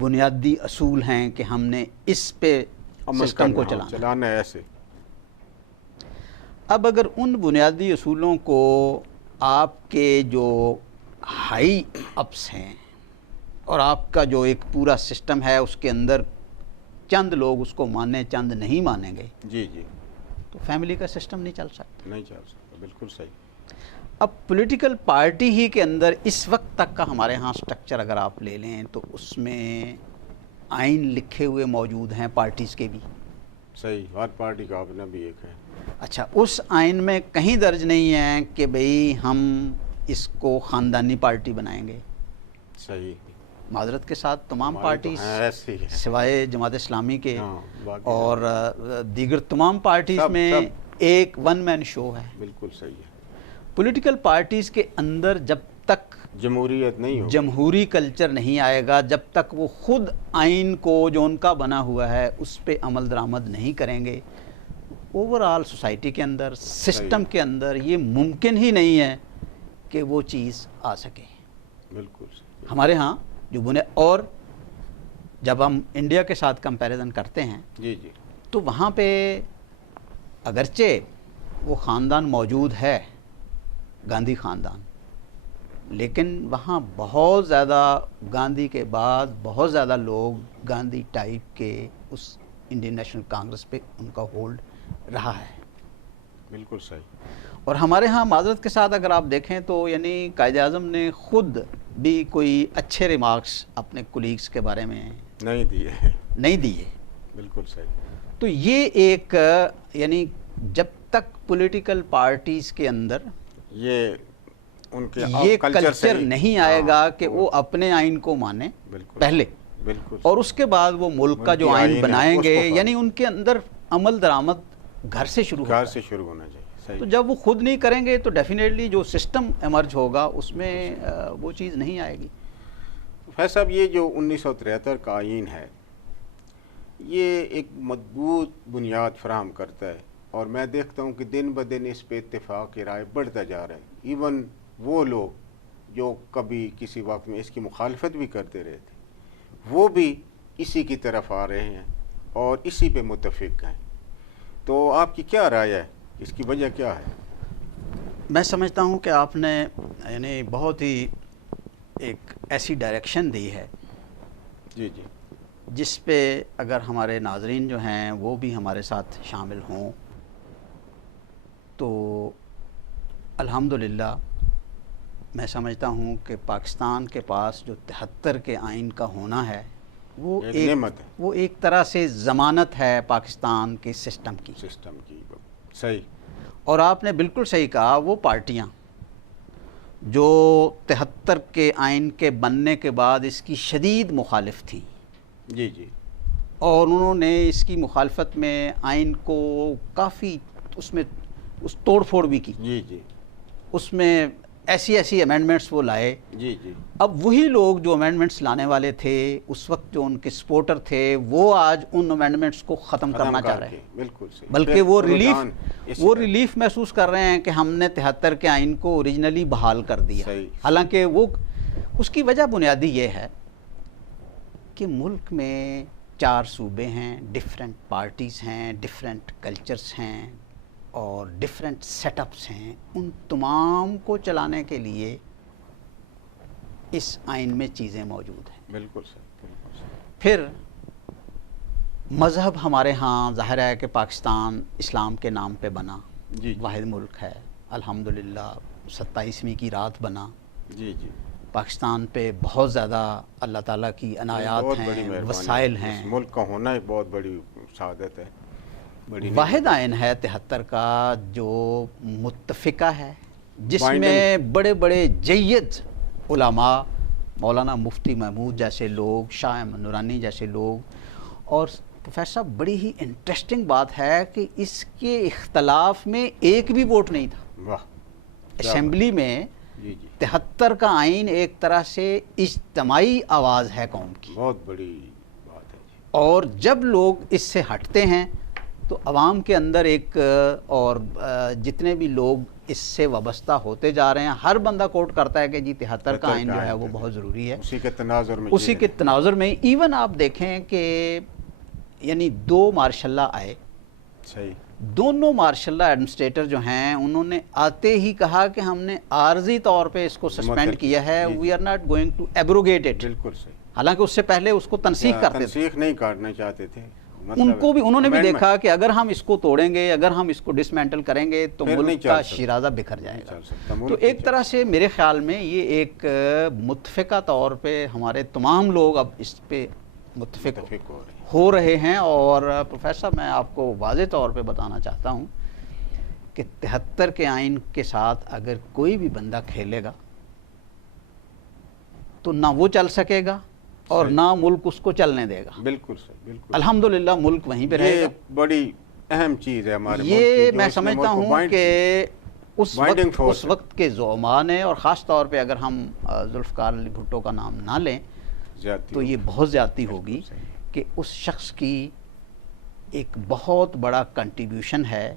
بنیادی اصول ہیں کہ ہم نے اس پہ سسٹم کو چلانا ہے ایسے. اب اگر ان بنیادی اصولوں کو آپ کے جو ہائی اپس ہیں اور آپ کا جو ایک پورا سسٹم ہے اس کے اندر چند لوگ اس کو مانیں چند نہیں مانیں گے, جی جی, تو فیملی کا سسٹم نہیں چل سکتا. نہیں چل سکتا. بالکل صحیح. اب پولیٹیکل پارٹی ہی کے اندر اس وقت تک کا ہمارے ہاں سٹرکچر اگر آپ لے لیں تو اس میں آئین لکھے ہوئے موجود ہیں پارٹیز کے بھی. صحیح. ہر پارٹی کا اپنا بھی ایک ہے. اچھا, اس آئین میں کہیں درج نہیں ہے کہ بھئی ہم اس کو خاندانی پارٹی بنائیں گے. صحیح. معذرت کے ساتھ تمام پارٹیز سوائے جماعت اسلامی کے اور دیگر تمام پارٹیز میں ایک ون مین شو ہے. بالکل صحیح ہے. پولیٹیکل پارٹیز کے اندر جب تک جمہوریت نہیں ہو, جمہوری کلچر نہیں آئے گا, جب تک وہ خود آئین کو جو ان کا بنا ہوا ہے اس پہ عمل درآمد نہیں کریں گے, اوورآل سوسائٹی کے اندر سسٹم کے اندر یہ ممکن ہی نہیں ہے کہ وہ چیز آ سکے. بالکل. ہمارے ہاں جو اور جب ہم انڈیا کے ساتھ کمپیریزن کرتے ہیں جی جی, تو وہاں پہ اگرچہ وہ خاندان موجود ہے, گاندھی خاندان, لیکن وہاں بہت زیادہ گاندھی کے بعد بہت زیادہ لوگ گاندھی ٹائپ کے اس انڈین نیشنل کانگریس پہ ان کا ہولڈ رہا ہے. بالکل صحیح. اور ہمارے ہاں معذرت کے ساتھ اگر آپ دیکھیں تو یعنی قائد اعظم نے خود بھی کوئی اچھے ریمارکس اپنے کولیگز کے بارے میں نہیں دیے. بالکل صحیح. تو یہ ایک یعنی جب تک پولیٹیکل پارٹیز کے اندر یہ ان کے یہ کلچر نہیں آئے گا کہ وہ اپنے آئین کو مانیں پہلے, اور اس کے بعد وہ ملک کا جو آئین بنائیں گے, یعنی ان کے اندر عمل درآمد گھر سے شروع ہونا چاہیے. تو جب وہ خود نہیں کریں گے تو ڈیفینیٹلی جو سسٹم ایمرج ہوگا اس میں وہ چیز نہیں آئے گی. فیض صاحب, یہ جو 1973 کا آئین ہے یہ ایک مضبوط بنیاد فراہم کرتا ہے, اور میں دیکھتا ہوں کہ دن بدن اس پہ اتفاق کی رائے بڑھتا جا رہا ہے. ایون وہ لوگ جو کبھی کسی وقت میں اس کی مخالفت بھی کرتے رہے تھے وہ بھی اسی کی طرف آ رہے ہیں اور اسی پہ متفق ہیں. تو آپ کی کیا رائے ہے, اس کی وجہ کیا ہے؟ میں سمجھتا ہوں کہ آپ نے یعنی بہت ہی ایک ایسی ڈائریکشن دی ہے جی جی, جس پہ اگر ہمارے ناظرین جو ہیں وہ بھی ہمارے ساتھ شامل ہوں تو الحمدللہ میں سمجھتا ہوں کہ پاکستان کے پاس جو 73 کے آئین کا ہونا ہے وہ ایک طرح سے ضمانت ہے پاکستان کے سسٹم کی. صحیح. اور آپ نے بالکل صحیح کہا, وہ پارٹیاں جو 73 کے آئین کے بننے کے بعد اس کی شدید مخالف تھیں, جی جی, اور انہوں نے اس کی مخالفت میں آئین کو کافی اس میں توڑ پھوڑ بھی کی, جی جی, اس میں ایسی امینڈمنٹس وہ لائے. جی جی. اب وہی لوگ جو امینڈمنٹس لانے والے تھے اس وقت جو ان کے سپورٹر تھے وہ آج ان امینڈمنٹس کو ختم کرنا چاہ رہے ہیں. بالکل صحیح. بلکہ وہ ریلیف محسوس کر رہے ہیں کہ ہم نے 73 کے آئین کو اوریجنلی بحال کر دیا. حالانکہ وہ اس کی وجہ بنیادی یہ ہے کہ ملک میں 4 صوبے ہیں, ڈفرینٹ پارٹیز ہیں, ڈفرینٹ کلچرز ہیں اور ڈفرینٹ سیٹ اپس ہیں. ان تمام کو چلانے کے لیے اس آئین میں چیزیں موجود ہیں. بالکل صحیح. پھر مذہب ہمارے ہاں ظاہر ہے کہ پاکستان اسلام کے نام پہ بنا، جی واحد ملک ہے، الحمدللہ 27ویں کی رات بنا، جی جی پاکستان پہ بہت زیادہ اللہ تعالیٰ کی عنایات بہت بڑی ہیں، مہربانی وسائل ہے۔ ہیں، اس ملک کا ہونا ایک بہت بڑی سعادت ہے، بڑی واحد آئین ہے 73 کا جو متفقہ ہے، جس Binding۔ میں بڑے بڑے جید علماء، مولانا مفتی محمود جیسے لوگ، شاہ احمد نورانی جیسے لوگ، اور پروفیسر صاحب بڑی ہی انٹرسٹنگ بات ہے کہ اس کے اختلاف میں ایک بھی ووٹ نہیں تھا۔ واہ، اسمبلی میں جی جی 73 کا آئین ایک طرح سے اجتماعی آواز ہے قوم کی، بہت بڑی بات ہے جی۔ اور جب لوگ اس سے ہٹتے ہیں تو عوام کے اندر ایک اور جتنے بھی لوگ اس سے وابستہ ہوتے جا رہے ہیں، ہر بندہ کوٹ کرتا ہے کہ جی 73 کا آئین جو ہے وہ بہت ضروری ہے۔ اسی کے تناظر میں اسی کے تناظر میں ایون آپ دیکھیں کہ یعنی 2 مارشاء اللہ آئے، صحیح، دونوں مارشاء اللہ ایڈمنسٹریٹر جو ہیں انہوں نے آتے ہی کہا کہ ہم نے عارضی طور پہ اس کو سسپینڈ کیا ہے، we are not going to abrogate it, بالکل صحیح، حالانکہ اس سے پہلے اس کو تنسیخ کرتے تھے۔ تنسیخ نہیں کاٹنا چاہتے تھے، ان کو بھی انہوں نے بھی دیکھا کہ اگر ہم اس کو توڑیں گے، اگر ہم اس کو ڈسمینٹل کریں گے تو پھر نہیں ملک چل کا سکتا، شیرازہ بکھر جائے نہیں گا۔ چل سکتا، ملک تو نہیں ایک چل طرح سے میرے خیال میں یہ ایک متفقہ طور پہ ہمارے تمام لوگ اب اس پہ متفق ہو رہے ہیں، اور پروفیسر میں آپ کو واضح طور پہ بتانا چاہتا ہوں کہ 73 کے آئین کے ساتھ اگر کوئی بھی بندہ کھیلے گا تو نہ وہ چل سکے گا اور نہ ملک اس کو چلنے دے گا۔ بالکل صحیح، بالکل الحمدللہ ملک وہیں پہ رہے گا۔ یہ بڑی اہم چیز ہے ہمارے ملک کی، یہ جو میں اس نے سمجھتا ملک کو ہوں بائنڈ کہ Binding force اس وقت کے زعماء نے، اور خاص طور پہ اگر ہم ذوالفقار علی بھٹو کا نام نہ لیں زیادتی تو یہ بہت زیادتی ہوگی کہ اس شخص کی ایک بہت بڑا کنٹریبیوشن ہے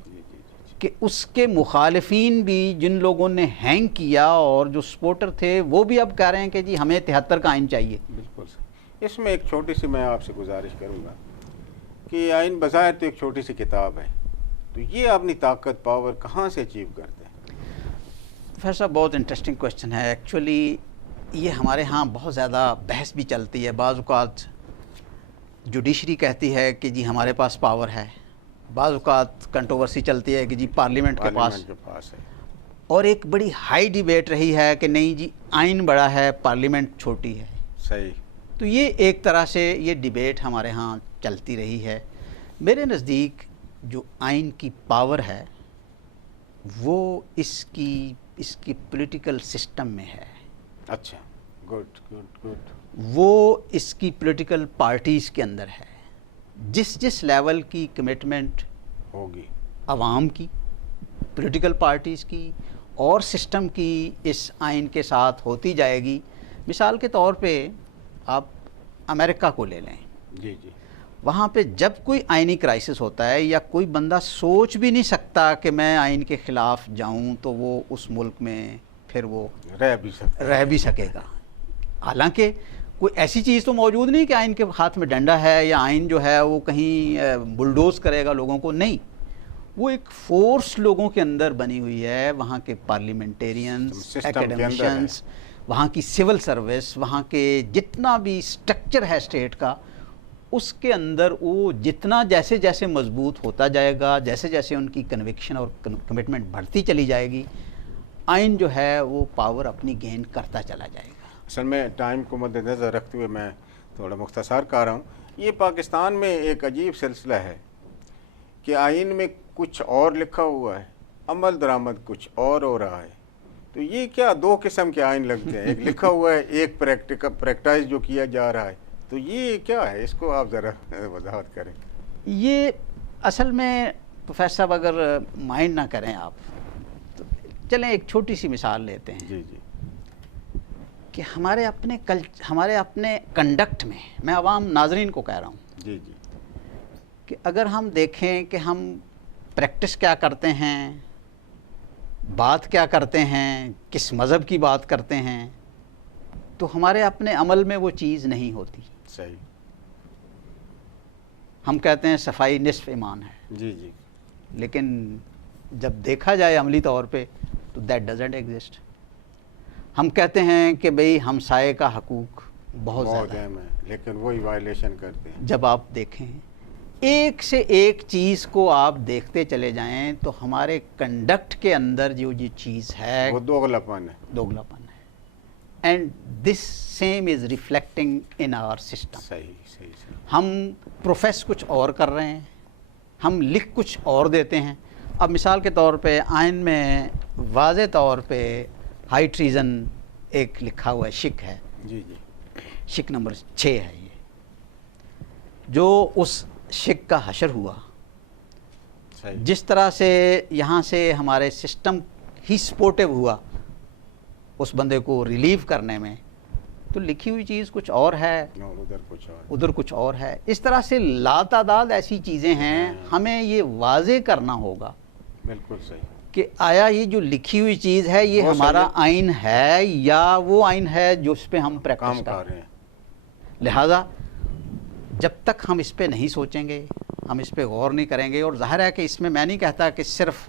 کہ اس کے مخالفین بھی جن لوگوں نے ہینگ کیا اور جو سپورٹر تھے وہ بھی اب کہہ رہے ہیں کہ جی ہمیں 73 کا آئین چاہیے۔ بالکل صحیح۔ اس میں ایک چھوٹی سی میں آپ سے گزارش کروں گا کہ آئین بظاہر تو ایک چھوٹی سی کتاب ہے، تو یہ اپنی طاقت پاور کہاں سے اچیو کرتے ہیں؟ فیصلہ بہت انٹرسٹنگ کوشچن ہے۔ ایکچولی یہ ہمارے ہاں بہت زیادہ بحث بھی چلتی ہے، بعض اوقات جوڈیشری کہتی ہے کہ جی ہمارے پاس پاور ہے، بعض اوقات کنٹروورسی چلتی ہے کہ جی پارلیمنٹ کے پاس ہے، اور ایک بڑی ہائی ڈیبیٹ رہی ہے کہ نہیں جی آئین بڑا ہے پارلیمنٹ چھوٹی ہے۔ صحیح، تو یہ ایک طرح سے یہ ڈیبیٹ ہمارے ہاں چلتی رہی ہے۔ میرے نزدیک جو آئین کی پاور ہے وہ اس کی پولیٹیکل سسٹم میں ہے۔ اچھا، گڈ گڈ گڈ، وہ اس کی پولیٹیکل پارٹیز کے اندر ہے۔ جس لیول کی کمٹمنٹ ہوگی عوام کی، پولیٹیکل پارٹیز کی اور سسٹم کی اس آئین کے ساتھ ہوتی جائے گی۔ مثال کے طور پہ آپ امریکہ کو لے لیں، جی جی، وہاں پہ جب کوئی آئینی کرائسس ہوتا ہے یا کوئی بندہ سوچ بھی نہیں سکتا کہ میں آئین کے خلاف جاؤں تو وہ اس ملک میں پھر وہ رہ بھی سکے گا۔ حالانکہ کوئی ایسی چیز تو موجود نہیں کہ آئین کے ہاتھ میں ڈنڈا ہے یا آئین جو ہے وہ کہیں بلڈوز کرے گا لوگوں کو، نہیں، وہ ایک فورس لوگوں کے اندر بنی ہوئی ہے، وہاں کے پارلیمنٹیرینز، ایکیڈیمشنز، وہاں کی سول سروس، وہاں کے جتنا بھی سٹرکچر ہے اسٹیٹ کا، اس کے اندر وہ جتنا جیسے جیسے مضبوط ہوتا جائے گا، جیسے جیسے ان کی کنوکشن اور کمٹمنٹ بڑھتی چلی جائے گی، آئین جو ہے وہ پاور اپنی گین کرتا چلا جائے گا۔ اصل میں ٹائم کو مد نظر رکھتے ہوئے میں تھوڑا مختصر کر رہا ہوں۔ یہ پاکستان میں ایک عجیب سلسلہ ہے کہ آئین میں کچھ اور لکھا ہوا ہے، عمل درآمد کچھ اور ہو رہا ہے۔ تو یہ کیا دو قسم کے آئین لگتے ہیں، ایک لکھا ہوا ہے، ایک پریکٹائز جو کیا جا رہا ہے، تو یہ کیا ہے؟ اس کو آپ ذرا وضاحت کریں۔ یہ اصل میں پروفیسر صاحب اگر مائنڈ نہ کریں آپ تو چلیں ایک چھوٹی سی مثال لیتے ہیں۔ جی جی، کہ ہمارے اپنے کنڈکٹ میں عوام ناظرین کو کہہ رہا ہوں جی جی، کہ اگر ہم دیکھیں کہ ہم پریکٹس کیا کرتے ہیں، بات کیا کرتے ہیں، کس مذہب کی بات کرتے ہیں، تو ہمارے اپنے عمل میں وہ چیز نہیں ہوتی۔ صحیح، ہم کہتے ہیں صفائی نصف ایمان ہے، جی جی، لیکن جب دیکھا جائے عملی طور پہ تو دیٹ ڈزنٹ ایگزسٹ۔ ہم کہتے ہیں کہ بھئی ہمسائے کا حقوق بہت زیادہ ہے، اہم ہے، لیکن وہی وائلیشن کرتے ہیں۔ جب آپ دیکھیں ایک سے ایک چیز کو آپ دیکھتے چلے جائیں تو ہمارے کنڈکٹ کے اندر جو یہ چیز ہے وہ دوغلاپن ہے. دوگلاپن ہے. And this same is reflecting in our system. صحیح صحیح صحیح. ہم پروفیس کچھ اور کر رہے ہیں, ہم لکھ کچھ اور دیتے ہیں. اب مثال کے طور پہ آئین میں واضح طور پہ ہائی ٹریزن ایک لکھا ہوا ہے, شک ہے, جی جی, شک نمبر 6 ہے یہ, جو اس شک کا حشر ہوا, صحیح. جس طرح سے یہاں سے ہمارے سسٹم ہی سپورٹیو ہوا اس بندے کو ریلیو کرنے میں, تو لکھی ہوئی چیز کچھ اور ہے, ادھر کچھ اور, ادھر کچھ اور ہے. اس طرح سے لاتعداد ایسی چیزیں ہیں, ہمیں یہ واضح کرنا ہوگا بالکل صحیح کہ آیا یہ جو لکھی ہوئی چیز ہے یہ وہ ہمارا آئین ہے یا وہ آئین ہے جو اس پہ ہم کام پریکٹس کر کر رہے ہیں. لہٰذا جب تک ہم اس پہ نہیں سوچیں گے, ہم اس پہ غور نہیں کریں گے, اور ظاہر ہے کہ اس میں نہیں کہتا کہ صرف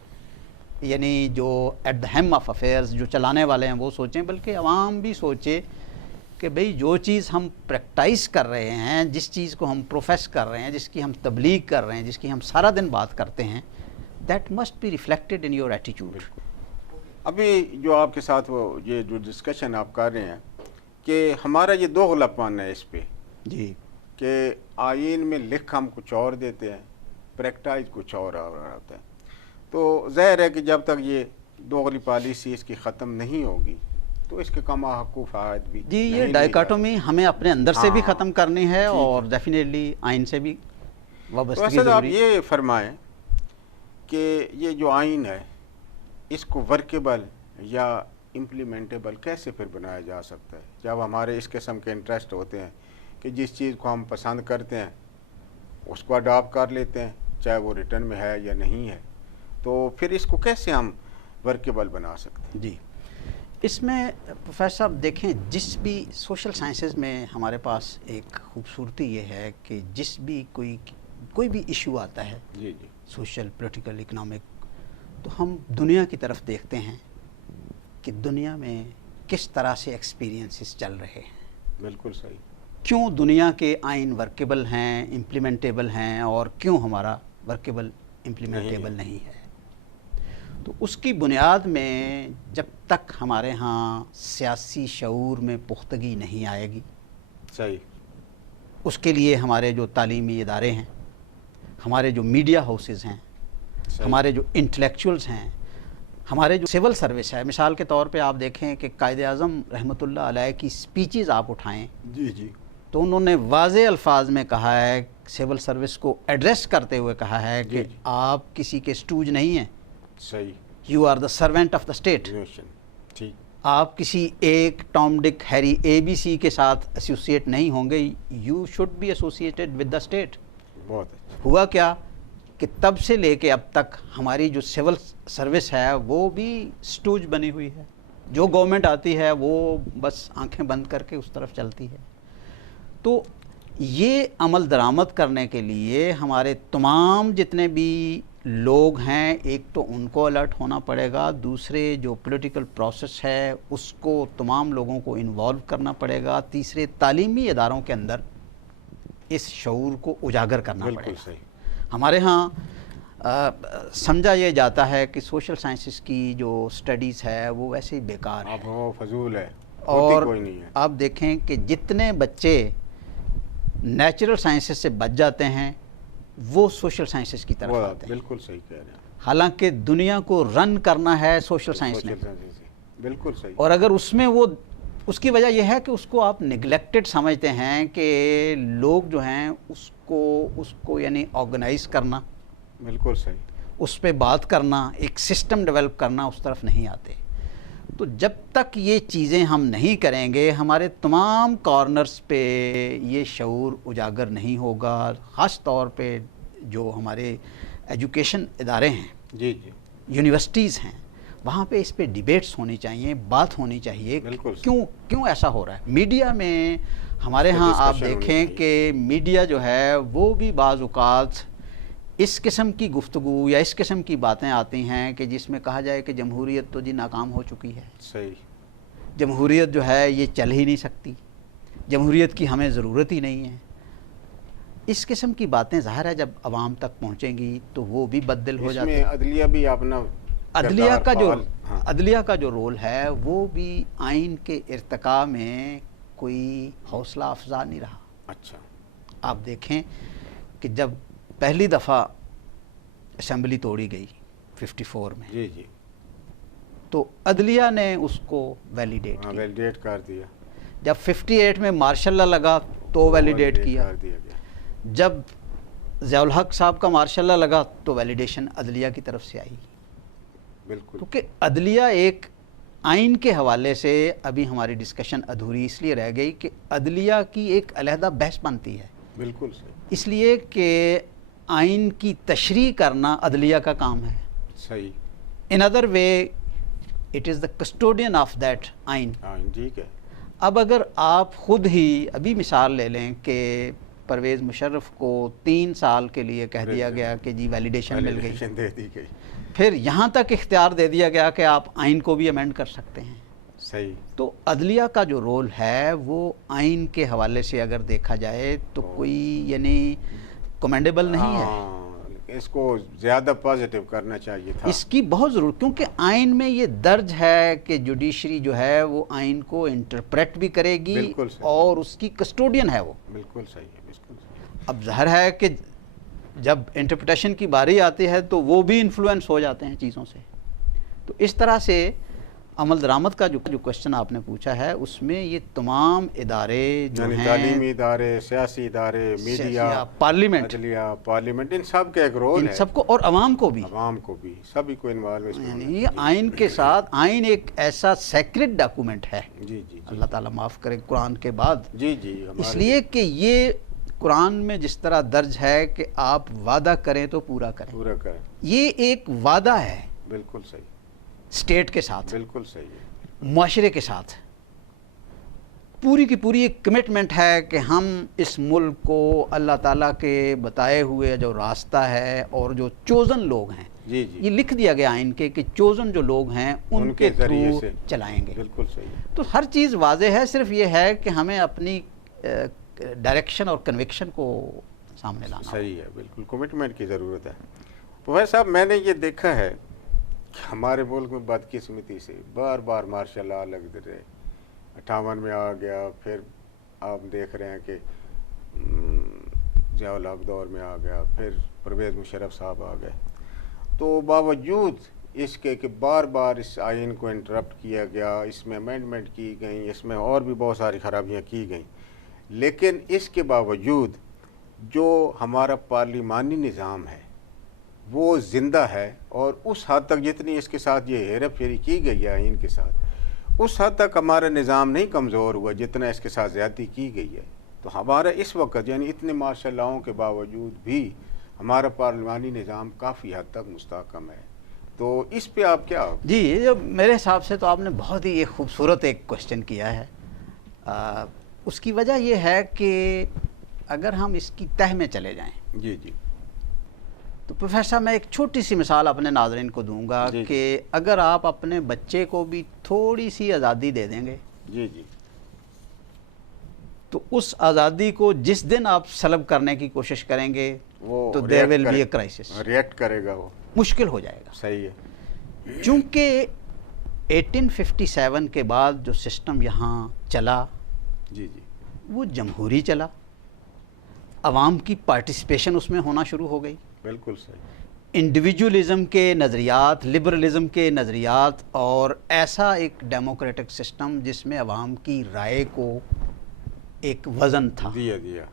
یعنی جو at the helm of affairs جو چلانے والے ہیں وہ سوچیں, بلکہ عوام بھی سوچے کہ بھئی جو چیز ہم پریکٹائز کر رہے ہیں, جس چیز کو ہم پروفیس کر رہے ہیں, جس کی ہم تبلیغ کر رہے ہیں, جس کی ہم سارا دن بات کرتے ہیں, that must be reflected in your attitude. ابھی جو آپ کے ساتھ وہ یہ جو ڈسکشن آپ کر رہے ہیں کہ ہمارا یہ دوغلاپن ہے اس پہ, جی, کہ آئین میں لکھ ہم کچھ اور دیتے ہیں, پریکٹائز کچھ اور ہوتا ہے. تو ظاہر ہے کہ جب تک یہ دوغلی پالیسی اس کی ختم نہیں ہوگی تو اس کے کما حقوق فوائد بھی جی, نہیں یہ لیے ڈائیکاٹومی ہمیں اپنے اندر سے بھی ہاں, ختم کرنی ہے, ٹھیک اور ڈیفینیٹلی آئین سے بھی تو وابستگی اسد آپ ضروری. یہ فرمائیں کہ یہ جو آئین ہے اس کو ورکیبل یا امپلیمنٹیبل کیسے پھر بنایا جا سکتا ہے, جب ہمارے اس قسم کے انٹرسٹ ہوتے ہیں کہ جس چیز کو ہم پسند کرتے ہیں اس کو اڈاپٹ کر لیتے ہیں, چاہے وہ ریٹرن میں ہے یا نہیں ہے, تو پھر اس کو کیسے ہم ورکیبل بنا سکتے ہیں؟ جی, اس میں پروفیسر صاحب دیکھیں, جس بھی سوشل سائنسز میں ہمارے پاس ایک خوبصورتی یہ ہے کہ جس بھی کوئی بھی ایشو آتا ہے, جی جی, سوشل, پولیٹیکل, اکنامک, تو ہم دنیا کی طرف دیکھتے ہیں کہ دنیا میں کس طرح سے ایکسپیرینسز چل رہے ہیں, بالکل صحیح, کیوں دنیا کے آئین ورکیبل ہیں, امپلیمنٹیبل ہیں, اور کیوں ہمارا ورکیبل امپلیمنٹیبل نہیں ہے. تو اس کی بنیاد میں جب تک ہمارے ہاں سیاسی شعور میں پختگی نہیں آئے گی, صحیح, اس کے لیے ہمارے جو تعلیمی ادارے ہیں, ہمارے جو میڈیا ہاؤسز ہیں, ہمارے جو انٹلیکچوئلز ہیں, ہمارے جو سول سروس ہے, مثال کے طور پہ آپ دیکھیں کہ قائد اعظم رحمۃ اللہ علیہ کی سپیچز آپ اٹھائیں, جی جی, تو انہوں نے واضح الفاظ میں کہا ہے, سول سروس کو ایڈریس کرتے ہوئے کہا ہے کہ آپ کسی کے اسٹوج نہیں ہیں, صحیح, you are the servant of the state. ٹھیک, آپ کسی ایک Tom Dick Harry A B C کے ساتھ ایسوسیٹ نہیں ہوں گے, you should be associated with the state. بہت اچھا. ہوا کیا کہ تب سے لے کے اب تک ہماری جو سول سروس ہے وہ بھی اسٹوج بنی ہوئی ہے, جو گورنمنٹ آتی ہے وہ بس آنکھیں بند کر کے اس طرف چلتی ہے. تو یہ عمل درآمد کرنے کے لیے ہمارے تمام جتنے بھی لوگ ہیں, ایک تو ان کو الرٹ ہونا پڑے گا, دوسرے جو پولیٹیکل پروسیس ہے اس کو تمام لوگوں کو انوالو کرنا پڑے گا, تیسرے تعلیمی اداروں کے اندر اس شعور کو اجاگر کرنا پڑے بالکل گا. صحیح, ہمارے ہاں سمجھا یہ جاتا ہے کہ سوشل سائنسز کی جو اسٹڈیز ہے وہ ویسے ہی بیکار ہے, اب وہ فضول ہے, اور کوئی نہیں ہے. آپ دیکھیں کہ جتنے بچے نیچرل سائنسز سے بچ جاتے ہیں وہ سوشل سائنسز کی طرف آتے ہیں. بالکل صحیح کہہ رہے ہیں, حالانکہ دنیا کو رن کرنا ہے سوشل سائنس نے, بالکل صحیح. اور اگر اس میں اس کی وجہ یہ ہے کہ اس کو آپ نگلیکٹڈ سمجھتے ہیں کہ لوگ جو ہیں اس کو یعنی آرگنائز کرنا, بالکل صحیح, اس پہ بات کرنا, ایک سسٹم ڈیولپ کرنا, اس طرف نہیں آتے. تو جب تک یہ چیزیں ہم نہیں کریں گے, ہمارے تمام کارنرز پہ یہ شعور اجاگر نہیں ہوگا. خاص طور پہ جو ہمارے ایجوکیشن ادارے ہیں, جی جی, یونیورسٹیز ہیں, وہاں پہ اس پہ ڈیبیٹس ہونی چاہیے, بات ہونی چاہیے. کیوں ایسا ہو رہا ہے میڈیا میں ہمارے ہاں. آپ دیکھیں کہ میڈیا جو ہے وہ بھی بعض اوقات اس قسم کی گفتگو یا اس قسم کی باتیں آتی ہیں کہ جس میں کہا جائے کہ جمہوریت تو جی ناکام ہو چکی ہے, صحیح, جمہوریت جو ہے یہ چل ہی نہیں سکتی, جمہوریت کی ہمیں ضرورت ہی نہیں ہے. اس قسم کی باتیں ظاہر ہے جب عوام تک پہنچیں گی تو وہ بھی بددل ہو اس جاتے میں ہیں. عدلیہ بھی اپنا عدلیہ کا جو رول ہے وہ بھی آئین کے ارتقاء میں کوئی حوصلہ افزا نہیں رہا. اچھا. آپ دیکھیں کہ جب پہلی دفعہ اسمبلی توڑی گئی 54 میں, جی جی, تو عدلیہ نے اس کو ویلیڈیٹ کیا. ویلیڈیٹ کر دیا. جب 58 میں مارشل لا لگا تو ویلیڈیٹ کیا. جب ضیاء الحق صاحب کا مارشل لا لگا تو ویلیڈیشن عدلیہ کی طرف سے آئی. بالکل. کیونکہ عدلیہ ایک آئین کے حوالے سے ابھی ہماری ڈسکشن ادھوری اس لیے رہ گئی کہ عدلیہ کی ایک علیحدہ بحث بنتی ہے. بالکل صحیح. اس لیے کہ آئین کی تشریح کرنا عدلیہ کا کام ہے. صحیح. In other way it is the custodian of that آئین. ٹھیک ہے. اب اگر آپ خود ہی ابھی مثال لے لیں کہ پرویز مشرف کو 3 سال کے لیے کہہ دیا گیا کہ جی ویلیڈیشن مل گئی, دے دی گئی, پھر یہاں تک اختیار دے دیا گیا کہ آپ آئین کو بھی امینڈ کر سکتے ہیں. صحیح. تو عدلیہ کا جو رول ہے وہ آئین کے حوالے سے اگر دیکھا جائے تو کوئی یعنی کمینڈیبل نہیں ہے. اس کو زیادہ پازیٹیو کرنا چاہیے تھا. اس کی بہت ضرورت, کیونکہ آئین میں یہ درج ہے کہ جوڈیشری جو ہے وہ آئین کو انٹرپریٹ بھی کرے گی اور اس کی کسٹوڈین ہے وہ. بالکل صحیح ہے. بالکل صحیح. اب ظاہر ہے کہ جب انٹرپریٹیشن کی باری آتی ہے تو وہ بھی انفلوئنس ہو جاتے ہیں چیزوں سے. تو اس طرح سے عمل درآمد کا جو کوشچن آپ نے پوچھا ہے اس میں یہ تمام ادارے جو ہیں, تعلیمی ادارے, سیاسی ادارے, میڈیا, پارلیمنٹ, عدلیہ, پارلیمنٹ, ان سب کا ایک رول ہے. ان سب کو اور عوام کو بھی سبھی کو انوالو. یعنی آئین کے ساتھ آئین ایک ایسا سیکرڈ ڈاکومنٹ ہے. جی جی. اللہ تعالیٰ معاف کرے قرآن کے بعد. جی جی. اس لیے کہ یہ قرآن میں جس طرح درج ہے کہ آپ وعدہ کریں تو پورا کریں. پورا کریں. یہ ایک وعدہ ہے. بالکل صحیح. اسٹیٹ کے ساتھ, بالکل صحیح ہے, معاشرے کے ساتھ پوری کی پوری ایک کمٹمنٹ ہے کہ ہم اس ملک کو اللہ تعالیٰ کے بتائے ہوئے جو راستہ ہے اور جو چوزن لوگ ہیں, جی جی, یہ لکھ دیا گیا ان کے کہ چوزن جو لوگ ہیں ان کے ذریعے سے چلائیں گے. بالکل صحیح. تو ہر چیز واضح ہے, صرف یہ ہے کہ ہمیں اپنی ڈائریکشن اور کنوکشن کو سامنے لانا. صحیح ہے. بالکل کمٹمنٹ کی ضرورت ہے. پروفیسر صاحب, میں نے یہ دیکھا ہے ہمارے ملک میں بدقسمتی سے بار بار مارشل لا لگ رہے. 58 میں آ گیا, پھر آپ دیکھ رہے ہیں کہ ضیاء الحق دور میں آ گیا, پھر پرویز مشرف صاحب آ گئے. تو باوجود اس کے کہ بار بار اس آئین کو انٹرپٹ کیا گیا, اس میں امینڈمنٹ کی گئیں, اس میں اور بھی بہت ساری خرابیاں کی گئیں, لیکن اس کے باوجود جو ہمارا پارلیمانی نظام ہے وہ زندہ ہے, اور اس حد تک جتنی اس کے ساتھ یہ ہیرا پھیری کی گئی ہے آئین کے ساتھ, اس حد تک ہمارا نظام نہیں کمزور ہوا جتنا اس کے ساتھ زیادتی کی گئی ہے. تو ہمارا اس وقت یعنی اتنے مارشل لاؤں کے باوجود بھی ہمارا پارلیمانی نظام کافی حد تک مستحکم ہے. تو اس پہ آپ کیا؟ جی, جو میرے حساب سے تو آپ نے بہت ہی ایک خوبصورت ایک کوشچن کیا ہے. اس کی وجہ یہ ہے کہ اگر ہم اس کی تہ میں چلے جائیں, جی جی, تو پروفیسر میں ایک چھوٹی سی مثال اپنے ناظرین کو دوں گا کہ اگر آپ اپنے بچے کو بھی تھوڑی سی آزادی دے دیں گے, جی جی, تو اس آزادی کو جس دن آپ سلب کرنے کی کوشش کریں گے تو there will be a crisis, react کرے گا, وہ مشکل ہو جائے گا. صحیح ہے. چونکہ 1857 کے بعد جو سسٹم یہاں چلا, جی جی, وہ جمہوری چلا, عوام کی پارٹیسپیشن اس میں ہونا شروع ہو گئی. بالکل صحیح. انڈیویجولزم کے نظریات, لبرلزم کے نظریات, اور ایسا ایک ڈیموکریٹک سسٹم جس میں عوام کی رائے کو ایک وزن تھا. دیا.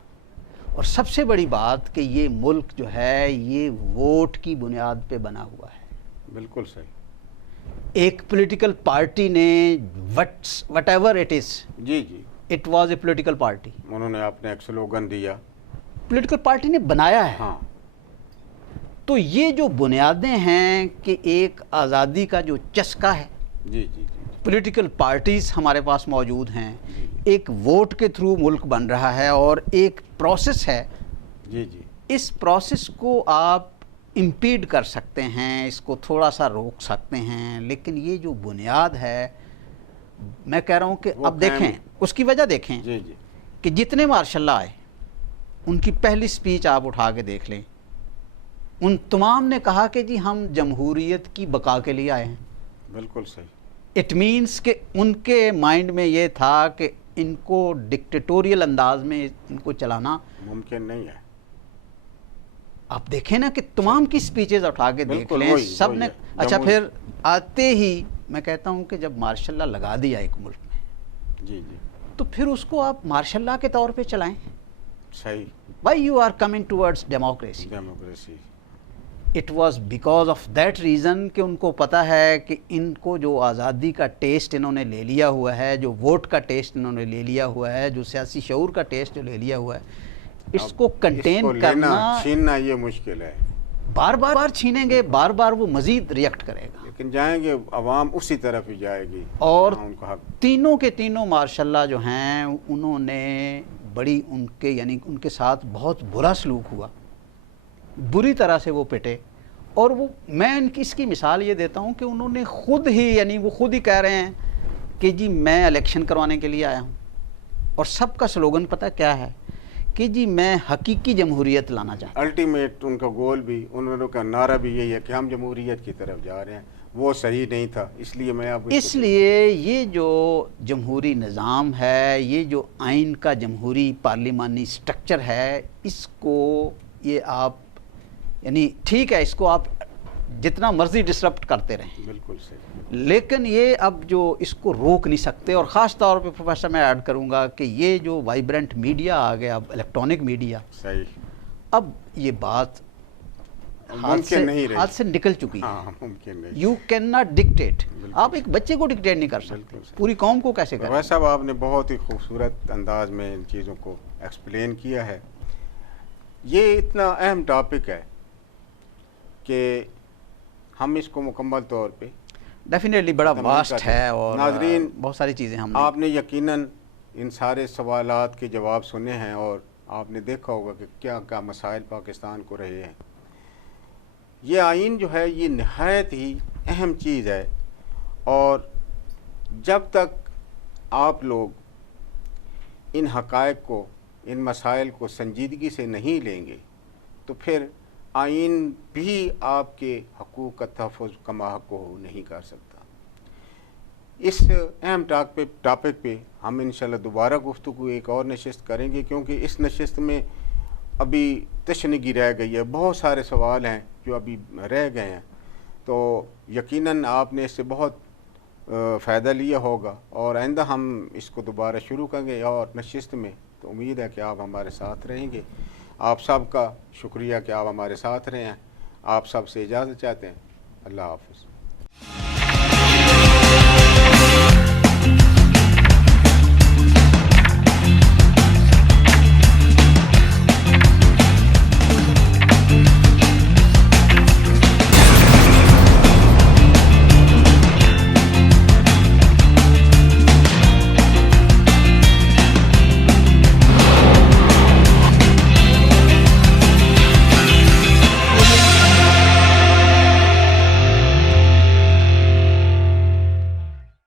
اور سب سے بڑی بات کہ یہ ملک جو ہے یہ ووٹ کی بنیاد پہ بنا ہوا ہے. بالکل صحیح. ایک پولیٹیکل پارٹی نے وٹ ایور اٹ از, جی جی, it was a political party, انہوں نے اپنے ایک سلوگن دیا, پولیٹیکل پارٹی نے بنایا ہے. ہاں. تو یہ جو بنیادیں ہیں کہ ایک آزادی کا جو چسکا ہے, جی جی جی, پولیٹیکل پارٹیز ہمارے پاس موجود ہیں, ایک ووٹ کے تھرو ملک بن رہا ہے, اور ایک پروسیس ہے. جی جی, اس پروسیس کو آپ امپیڈ کر سکتے ہیں, اس کو تھوڑا سا روک سکتے ہیں, لیکن یہ جو بنیاد ہے میں کہہ رہا ہوں کہ اب دیکھیں اس کی وجہ دیکھیں, جی جی, کہ جتنے مارشل لا آئے ان کی پہلی سپیچ آپ اٹھا کے دیکھ لیں، ان تمام نے کہا کہ جی ہم جمہوریت کی بقا کے لیے آئے ہیں. بالکل صحیح. اٹ مینس کہ ان کے مائنڈ میں یہ تھا کہ ان کو ڈکٹیٹوریل انداز میں ان کو چلانا ممکن نہیں ہے. آپ دیکھیں نا کہ تمام کی سپیچز اٹھا کے دیکھ بالکل لیں، وہی سب نے. ہے. اچھا پھر آتے ہی میں کہتا ہوں کہ جب مارشل لا لگا دیا ایک ملک میں، جی جی تو پھر اس کو آپ مارشل لا کے طور پہ چلائیں. صحیح. Why you are coming towards democracy? Democracy. It was because of that reason کہ ان کو پتہ ہے کہ ان کو جو آزادی کا ٹیسٹ انہوں نے لے لیا ہوا ہے، جو ووٹ کا ٹیسٹ انہوں نے لے لیا ہوا ہے، جو سیاسی شعور کا ٹیسٹ جو لے لیا ہوا ہے، اس کو کنٹین کرنا، چھیننا یہ مشکل ہے. بار بار چھینیں گے، بار بار وہ مزید ریئیکٹ کرے گا، لیکن جائیں گے عوام اسی طرف ہی جائے گی. اور ان کو حق. تینوں کے تینوں ماشاء اللہ جو ہیں انہوں نے بڑی ان کے یعنی ان کے ساتھ بہت برا سلوک ہوا، بری طرح سے وہ پٹے. اور وہ میں ان کی اس کی مثال یہ دیتا ہوں کہ انہوں نے خود ہی یعنی وہ خود ہی کہہ رہے ہیں کہ جی میں الیکشن کروانے کے لیے آیا ہوں، اور سب کا سلوگن پتہ کیا ہے کہ جی میں حقیقی جمہوریت لانا چاہتا ہوں. الٹیمیٹ ان کا گول بھی، انہوں کا نعرہ بھی یہی ہے کہ ہم جمہوریت کی طرف جا رہے ہیں. وہ صحیح نہیں تھا، اس لیے میں اب اس لیے یہ جو جمہوری نظام ہے، یہ جو آئین کا جمہوری پارلیمانی سٹرکچر ہے، اس کو یہ آپ یعنی ٹھیک ہے اس کو آپ جتنا مرضی ڈسرپٹ کرتے رہیں، بالکل صحیح. لیکن یہ اب جو اس کو روک نہیں سکتے. اور خاص طور پہ پروفیسر میں ایڈ کروں گا کہ یہ جو وائبرنٹ میڈیا آ گیا، اب الیکٹرانک میڈیا، صحیح. اب یہ بات ممکن نہیں رہی. ہاتھ سے نکل چکی ہے. ہاں ممکن نہیں. You can not dictate. آپ ایک بچے کو ڈکٹیٹ نہیں کر سکتے، پوری قوم کو کیسے کریں؟ ویسا صاحب آپ نے بہت ہی خوبصورت انداز میں ان چیزوں کو ایکسپلین کیا ہے. یہ اتنا اہم ٹاپک ہے کہ ہم اس کو مکمل طور پہ ڈیفینیٹلی بڑا واسٹ ہے، اور ناظرین بہت ساری چیزیں ہم آپ نے یقیناً ان سارے سوالات کے جواب سنے ہیں، اور آپ نے دیکھا ہوگا کہ کیا کیا مسائل پاکستان کو رہے ہیں. یہ آئین جو ہے یہ نہایت ہی اہم چیز ہے، اور جب تک آپ لوگ ان حقائق کو، ان مسائل کو سنجیدگی سے نہیں لیں گے تو پھر آئین بھی آپ کے حقوق کا تحفظ کما حق کو نہیں کر سکتا. اس اہم ٹاپک پہ ہم انشاءاللہ دوبارہ گفتگو ایک اور نشست کریں گے، کیونکہ اس نشست میں ابھی تشنگی رہ گئی ہے، بہت سارے سوال ہیں جو ابھی رہ گئے ہیں. تو یقیناً آپ نے اس سے بہت فائدہ لیا ہوگا، اور آئندہ ہم اس کو دوبارہ شروع کریں گے اور نشست میں. تو امید ہے کہ آپ ہمارے ساتھ رہیں گے. آپ سب کا شکریہ کہ آپ ہمارے ساتھ رہے ہیں. آپ سب سے اجازت چاہتے ہیں. اللہ حافظ.